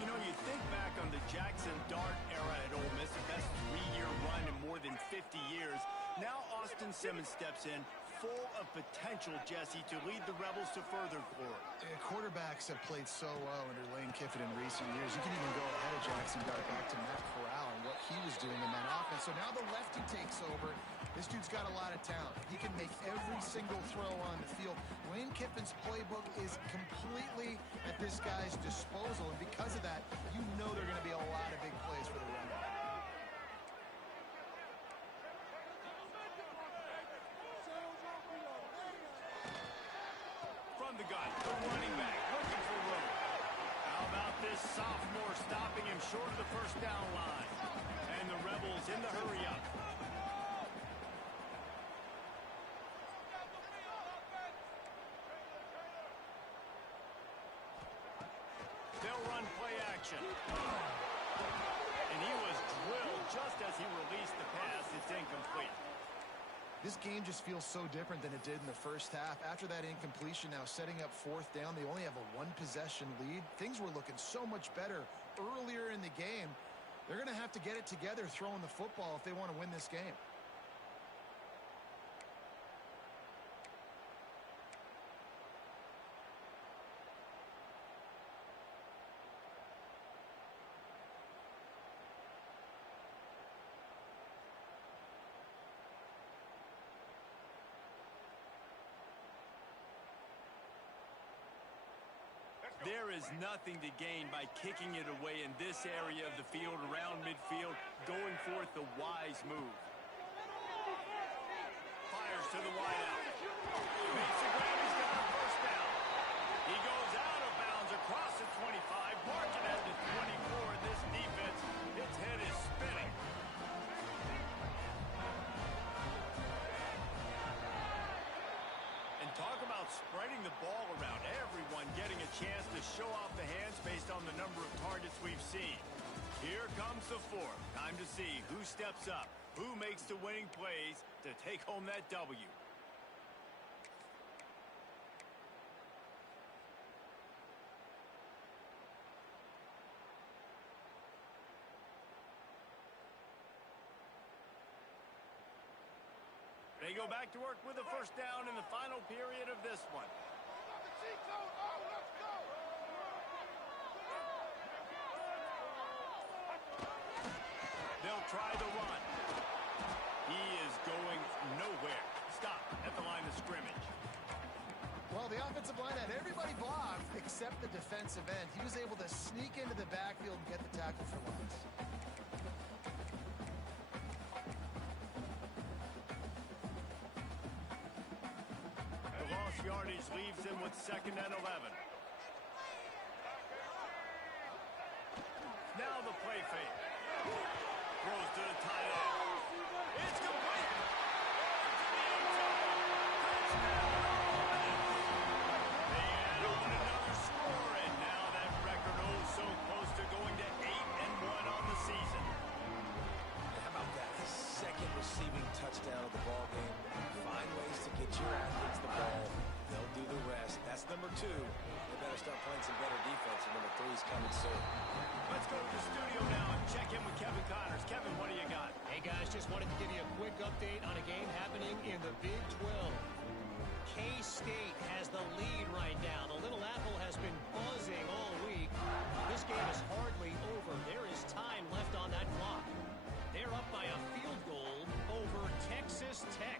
You know, you think back on the Jackson Dart era at Ole Miss, the best 3-year run in more than 50 years. Now Austin Simmons steps in, full of potential, Jesse, to lead the Rebels to further glory. Quarterbacks have played so well under Lane Kiffin in recent years. You can even go ahead of Jackson Dart back to Matt Corral and what he was doing in that offense. So now the lefty takes over. This dude's got a lot of talent. He can make every single throw on the field. Lane Kiffin's playbook is completely at this guy's disposal, and because of that, you know there are going to be a lot of big plays for the Rebels. From the gun, the running back looking for room. How about this sophomore stopping him short of the first down line? And the Rebels in the hurry up. They'll run play action. And he was drilled just as he released the pass. It's incomplete. This game just feels so different than it did in the first half. After that incompletion, now setting up fourth down, they only have a one-possession lead. Things were looking so much better earlier in the game. They're going to have to get it together throwing the football if they want to win this game. There is nothing to gain by kicking it away in this area of the field around midfield, going forth the wise move. Fires to the wideout. Makes the grab, he's got a first down. He goes out of bounds across the 25, marking at the 24. This defense, its head is spinning. And talk about spreading the ball around, everyone getting a chance to show off the hands based on the number of targets we've seen. Here comes the fourth. Time to see who steps up, who makes the winning plays to take home that W. They go back to work with a first down in the final period of this one. They'll try the run. He is going nowhere. Stop at the line of scrimmage. Well, the offensive line had everybody blocked except the defensive end. He was able to sneak into the backfield and get the tackle for loss. The lost yardage leaves him with 2nd and 11. Now the play fake. Throws to the tight end. It's complete. of the ball game. Find ways to get your athletes the ball. They'll do the rest. That's number 2. They better start playing some better defense, and number 3 is coming soon. Let's go to the studio now and check in with Kevin Connors. Kevin, what do you got? Hey, guys, just wanted to give you a quick update on a game happening in the Big 12. K-State has the lead right now. The Little Apple has been buzzing all week. This game is hardly over. There is time left on that clock. They're up by a field goal over Texas Tech.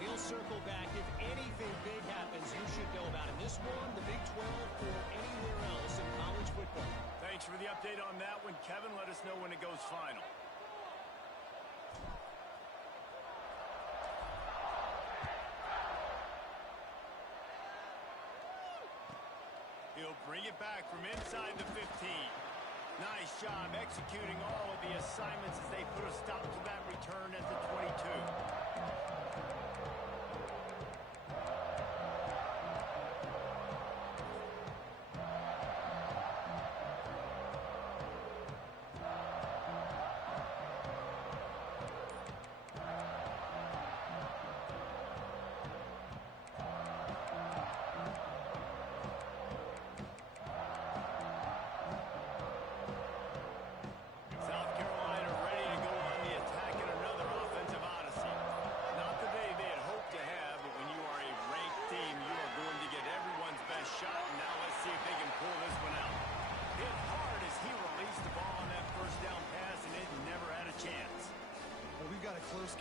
We'll circle back. If anything big happens, you should know about it. This one, the Big 12, or anywhere else in college football. Thanks for the update on that one, Kevin. Let us know when it goes final. He'll bring it back from inside the 15. Nice job executing all of the assignments as they put a stop to that return at the 22.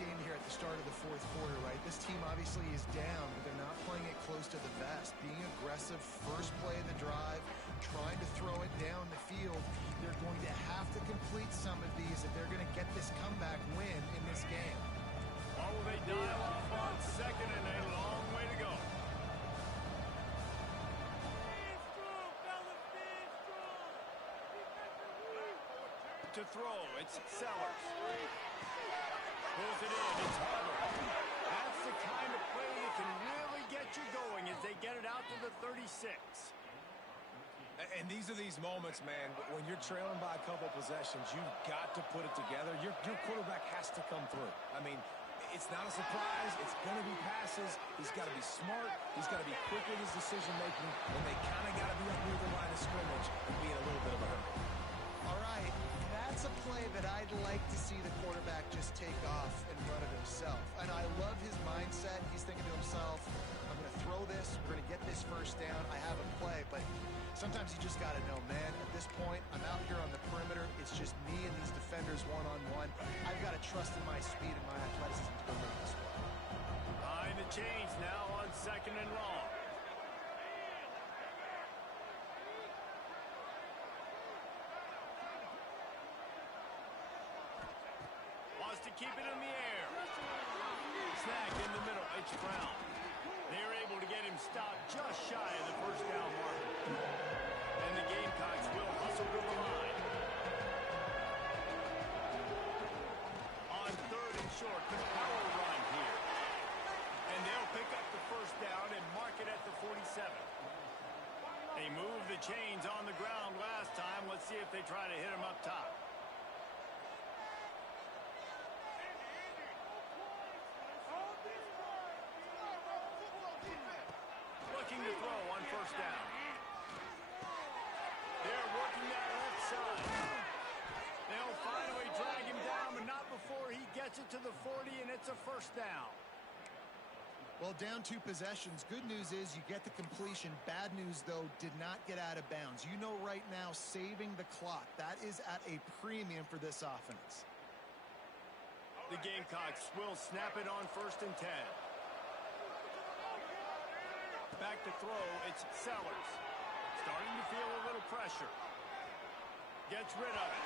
Game here at the start of the fourth quarter, right? This team obviously is down, but they're not playing it close to the vest. Being aggressive, first play of the drive, trying to throw it down the field. They're going to have to complete some of these if they're going to get this comeback win in this game. Or will they dial off on second and a long way to go? To throw, it's Sellers. Pulls it in, it's Hubbard. That's the kind of play that can really get you going as they get it out to the 36. And these are these moments, man, when you're trailing by a couple possessions, you've got to put it together. Your quarterback has to come through. I mean, it's not a surprise. It's going to be passes. He's got to be smart. He's got to be quick in his decision-making, and they kind of got to be up near the line of scrimmage and be in a little bit of a hurry. All right, that's a play that I'd like to see the quarterback just take off and run it himself. And I love his mindset. He's thinking to himself, I'm going to throw this. We're going to get this first down. I have a play. But sometimes you just got to know, man, at this point, I'm out here on the perimeter. It's just me and these defenders one-on-one. I've got to trust in my speed and my athleticism to go make this one. Behind the chains now on second and long. To keep it in the air. Snag in the middle. It's Brown. They're able to get him stopped just shy of the first down marker. And the Gamecocks will hustle to the line. On third and short, the power run here. And they'll pick up the first down and mark it at the 47. They moved the chains on the ground last time. Let's see if they try to hit him up top. Looking to throw on first down. They're working that left side. They'll finally drag him down, but not before he gets it to the 40, and it's a first down. Well, down 2 possessions. Good news is you get the completion. Bad news, though, did not get out of bounds. You know right now, saving the clock. That is at a premium for this offense. The Gamecocks will snap it on first and 10. Back to throw, it's Sellers. Starting to feel a little pressure. Gets rid of it.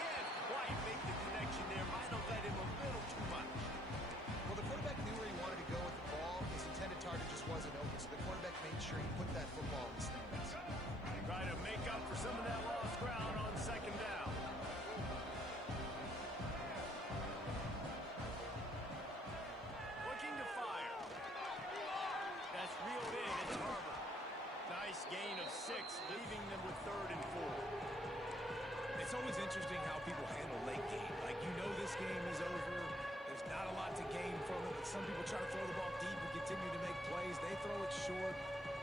Can't quite make the connection there. Might have led him a little too much. Well, the quarterback knew where he wanted to go with the ball. His intended target just wasn't open, so the quarterback made sure he put that football in the stands. Try to make up for some of that lost ground on second down. Looking to fire. That's reeled in. It's Harvard. Nice gain of 6, leaving them with third and 4. It's always interesting how people handle late game. Like, you know this game is over. There's try to throw the ball deep and continue to make plays. They throw it short.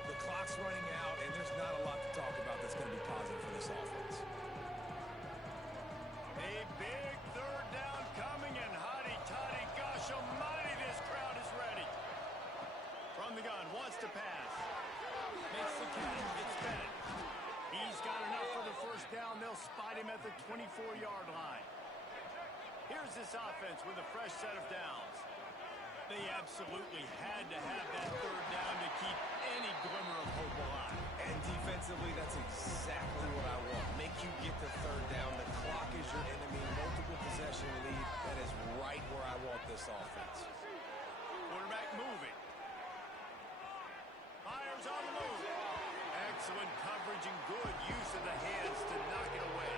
The clock's running out, and there's not a lot to talk about that's going to be positive for this offense. A big third down coming, and hotty-toddy, gosh almighty, this crowd is ready. From the gun, wants to pass. Makes the catch. It's Bennett. He's got enough for the first down. They'll spot him at the 24-yard line. Here's this offense with a fresh set of downs. They absolutely had to have that third down to keep any glimmer of hope alive. And defensively, that's exactly what I want. Make you get the third down. The clock is your enemy. Multiple possession lead. That is right where I want this offense. Quarterback moving. Fires on the move. Excellent coverage and good use of the hands to knock it away.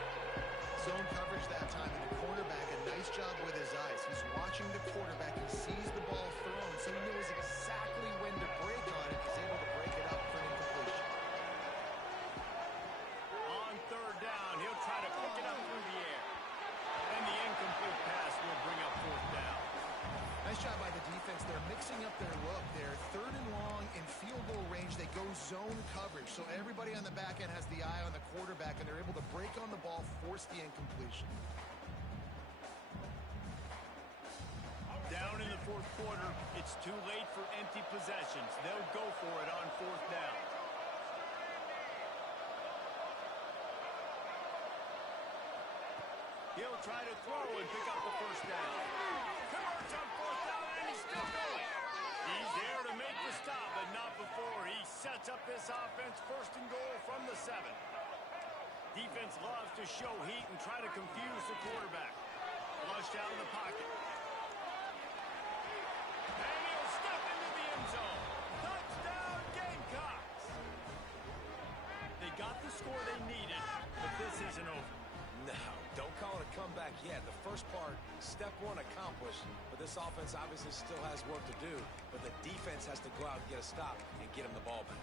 Zone coverage that time, and the cornerback, a nice job with his eyes. He's watching the quarterback. He sees the ball thrown, so he knows exactly when to break on it. He's able to break it up for an incompletion. On third down, he'll try to pick it up through the air. And the incomplete pass will bring up fourth down. Nice job by the defense. They're mixing up their look. They're third and long in field goal range. They go zone coverage. So everybody on the back end has the eye on the quarterback, and they're able to break on the ball, force the incompletion. Down in the fourth quarter, it's too late for empty possessions. They'll go for it on fourth down. He'll try to throw and pick up the first down. Converts on fourth down, and he's still going. He's there to make the stop, but not before he sets up this offense first and goal from the 7. Defense loves to show heat and try to confuse the quarterback. Flushed out of the pocket. And he'll step into the end zone. Touchdown, Gamecocks! They got the score they needed, but this isn't over. No, don't call it a comeback yet. The first part, step one accomplished, but this offense obviously still has work to do, but the defense has to go out and get a stop and get him the ball back.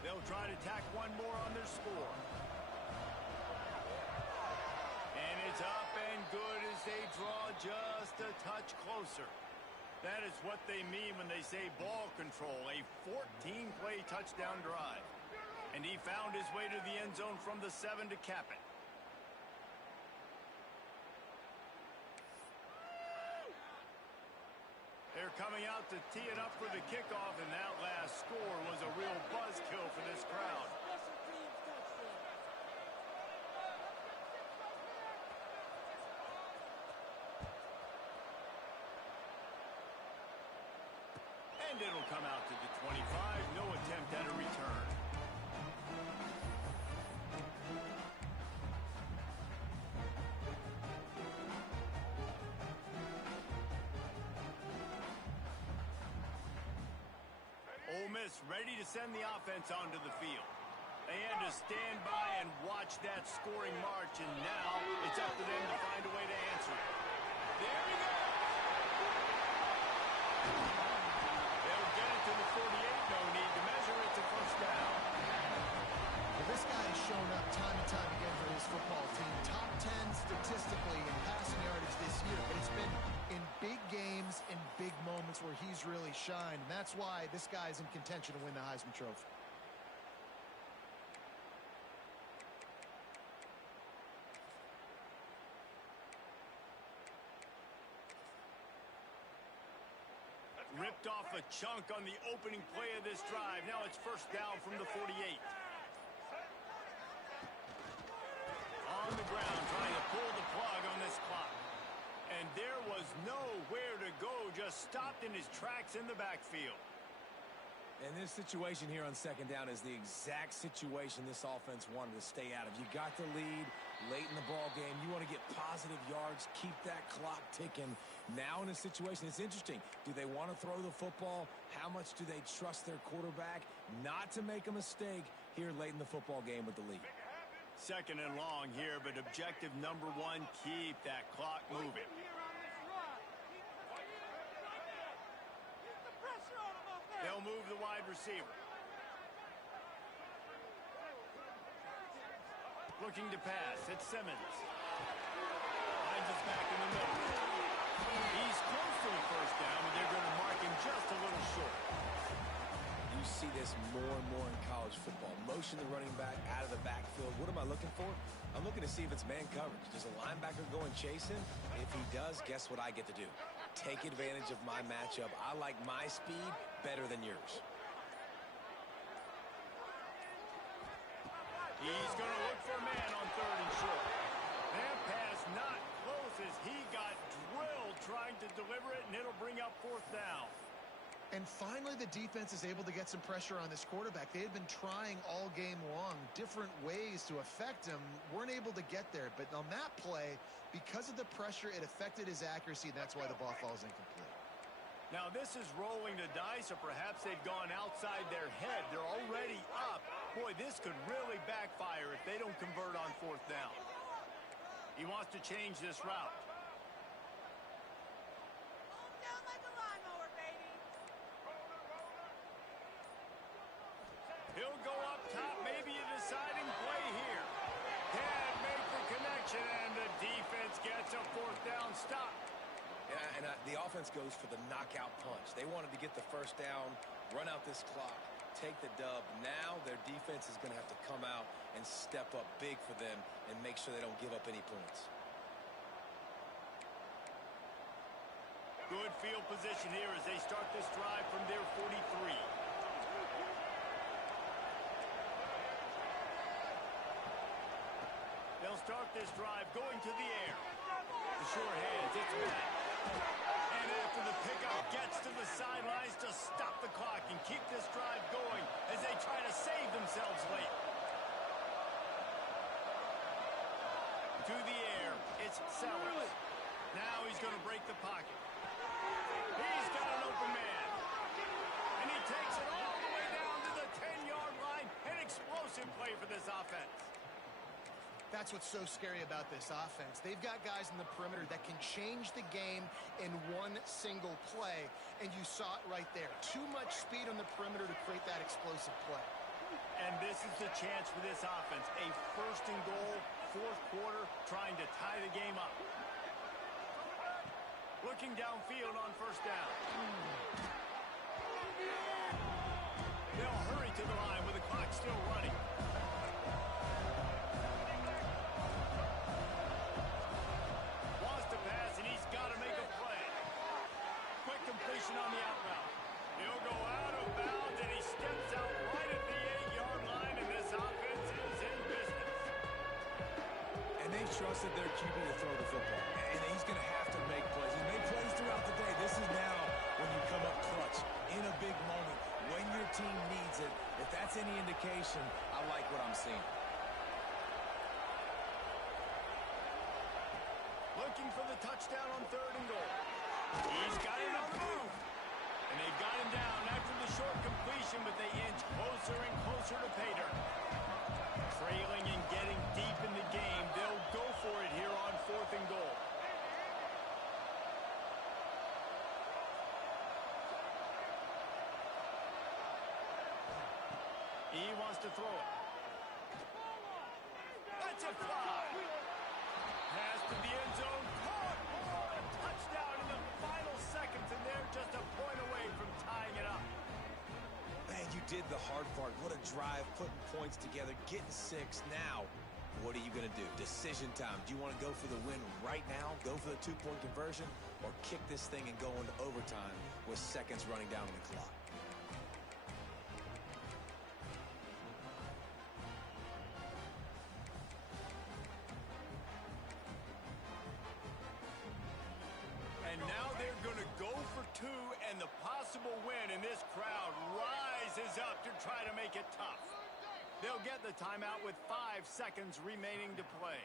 They'll try to tack one more on their score. And it's up and good as they draw just a touch closer. That is what they mean when they say ball control, a 14-play touchdown drive. And he found his way to the end zone from the 7 to cap it. They're coming out to tee it up for the kickoff, and that last score was a real buzzkill for this crowd. And it'll come out to the 25. No attempt at a return. Ole Miss ready to send the offense onto the field. They had to stand by and watch that scoring march, and now it's up to them to find a way to answer it. There he goes! They'll get it to the 48. No need to measure it to first down. Well, this guy has shown up time and time again for his football team. Top 10 statistically in passing yardage this year, but it's been in big games, in big moments where he's really shined. And that's why this guy is in contention to win the Heisman Trophy. Ripped off a chunk on the opening play of this drive. Now it's first down from the 48. On the ground, trying to pull the plug on this clock. And there was nowhere to go, just stopped in his tracks in the backfield. And this situation here on second down is the exact situation this offense wanted to stay out of. You got the lead late in the ball game. You want to get positive yards, keep that clock ticking. Now in a situation, it's interesting. Do they want to throw the football? How much do they trust their quarterback not to make a mistake here late in the football game with the lead? Second and long here, but objective number one, keep that clock moving. They'll move the wide receiver. Looking to pass. It's Simmons. finds us back in the middle. He's close to the first down, but they're going to mark him just a little short. You see this more and more in college football. Motion the running back out of the backfield. What am I looking for? I'm looking to see if it's man coverage. Does a linebacker go and chase him? If he does, guess what I get to do? Take advantage of my matchup. I like my speed better than yours. He's going to look for a man on 3rd and short. That pass not close as he got drilled trying to deliver it, and it'll bring up 4th down. And finally, the defense is able to get some pressure on this quarterback. They had been trying all game long, different ways to affect him, weren't able to get there. But on that play, because of the pressure, it affected his accuracy, and that's why the ball falls incomplete. Now, this is rolling the dice, or perhaps they've gone outside their head. They're already up. Boy, this could really backfire if they don't convert on 4th down. He wants to change this route. He'll go up top, maybe a deciding play here. Can't make the connection, and the defense gets a 4th down stop. And the offense goes for the knockout punch. They wanted to get the first down, run out this clock, take the dub. Now their defense is going to have to come out and step up big for them and make sure they don't give up any points. Good field position here as they start this drive from their 43. They'll start this drive going to the air. The sure hands, it's Matt. And after the pickup gets to the sidelines to stop the clock and keep this drive going as they try to save themselves late. To the air, it's Sellers. Now he's going to break the pocket. He's got an open man. And he takes it all the way down to the 10-yard line. An explosive play for this offense. That's what's so scary about this offense. They've got guys in the perimeter that can change the game in one single play, and you saw it right there. Too much speed on the perimeter to create that explosive play. And this is the chance for this offense. A 1st and goal, 4th quarter, trying to tie the game up. Looking downfield on 1st down. They'll hurry to the line with the clock still running. On the out route. He'll go out of bounds, and he steps out right at the 8-yard line, and this offense is in business. And they've trusted their QB to throw the football. And he's going to have to make plays. He's made plays throughout the day. This is now when you come up clutch in a big moment when your team needs it. If that's any indication, I like what I'm seeing. Looking for the touchdown on 3rd and goal. He's got it on the move. And they've got him down after the short completion, but they inch closer and closer to pay dirt. Trailing and getting deep in the game, they'll go for it here on 4th and goal. He wants to throw it. That's a fly. Pass to the end zone. Caught. A touchdown in the final seconds, and they're just a point away from tying it up. Man, you did the hard part. What a drive, putting points together, getting 6. Now, what are you going to do? Decision time. Do you want to go for the win right now, go for the 2-point conversion, or kick this thing and go into overtime with seconds running down on the clock? And now they're going to go for 2, and the possible win, and this crowd rises up to try to make it tough. They'll get the timeout with 5 seconds remaining to play.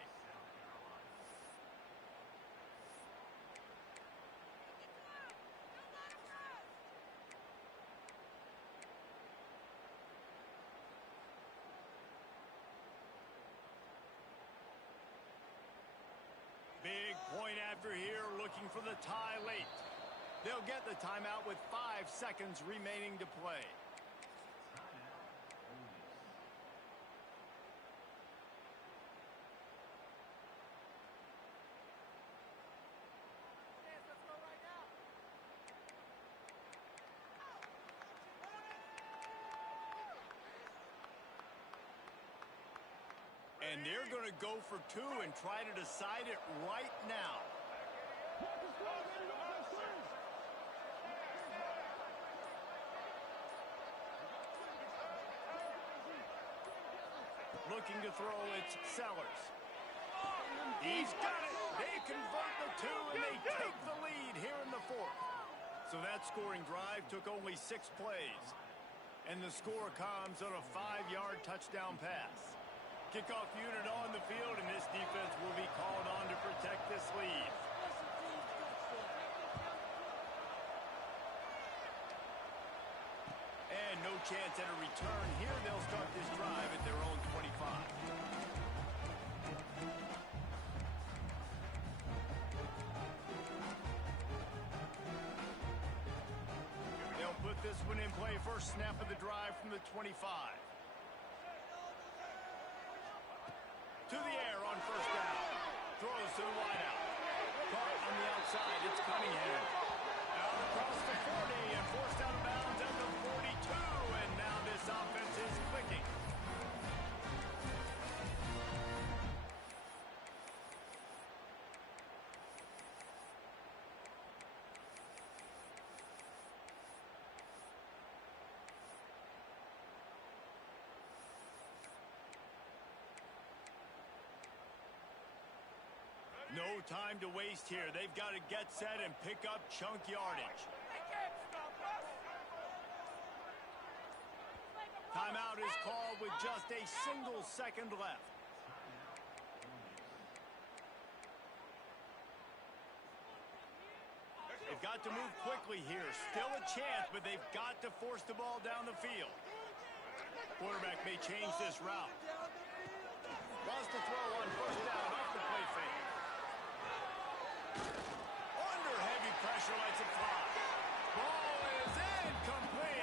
Big point after here, looking for the tie late. They'll get the timeout with 5 seconds remaining to play. And they're going to go for two and try to decide it right now. Looking to throw, it's Sellers. He's got it. They convert the two, and they take the lead here in the fourth. So that scoring drive took only 6 plays. And the score comes on a 5-yard touchdown pass. Kickoff unit on the field, and this defense will be called on to protect this lead. And no chance at a return here. They'll start this drive at their own 25. They'll put this one in play. First snap of the drive from the 25. To the air on first down. Throws to the wideout. Caught on the outside. It's Cunningham. Out across the 40 and forced out of bounds at the 42. And now this offense is clicking. No time to waste here. They've got to get set and pick up chunk yardage. Timeout is called with just a single second left. They've got to move quickly here. Still a chance, but they've got to force the ball down the field. Quarterback may change this route. Wants to throw on first down off the play fake. Under heavy pressure, lets it fly. Ball is incomplete.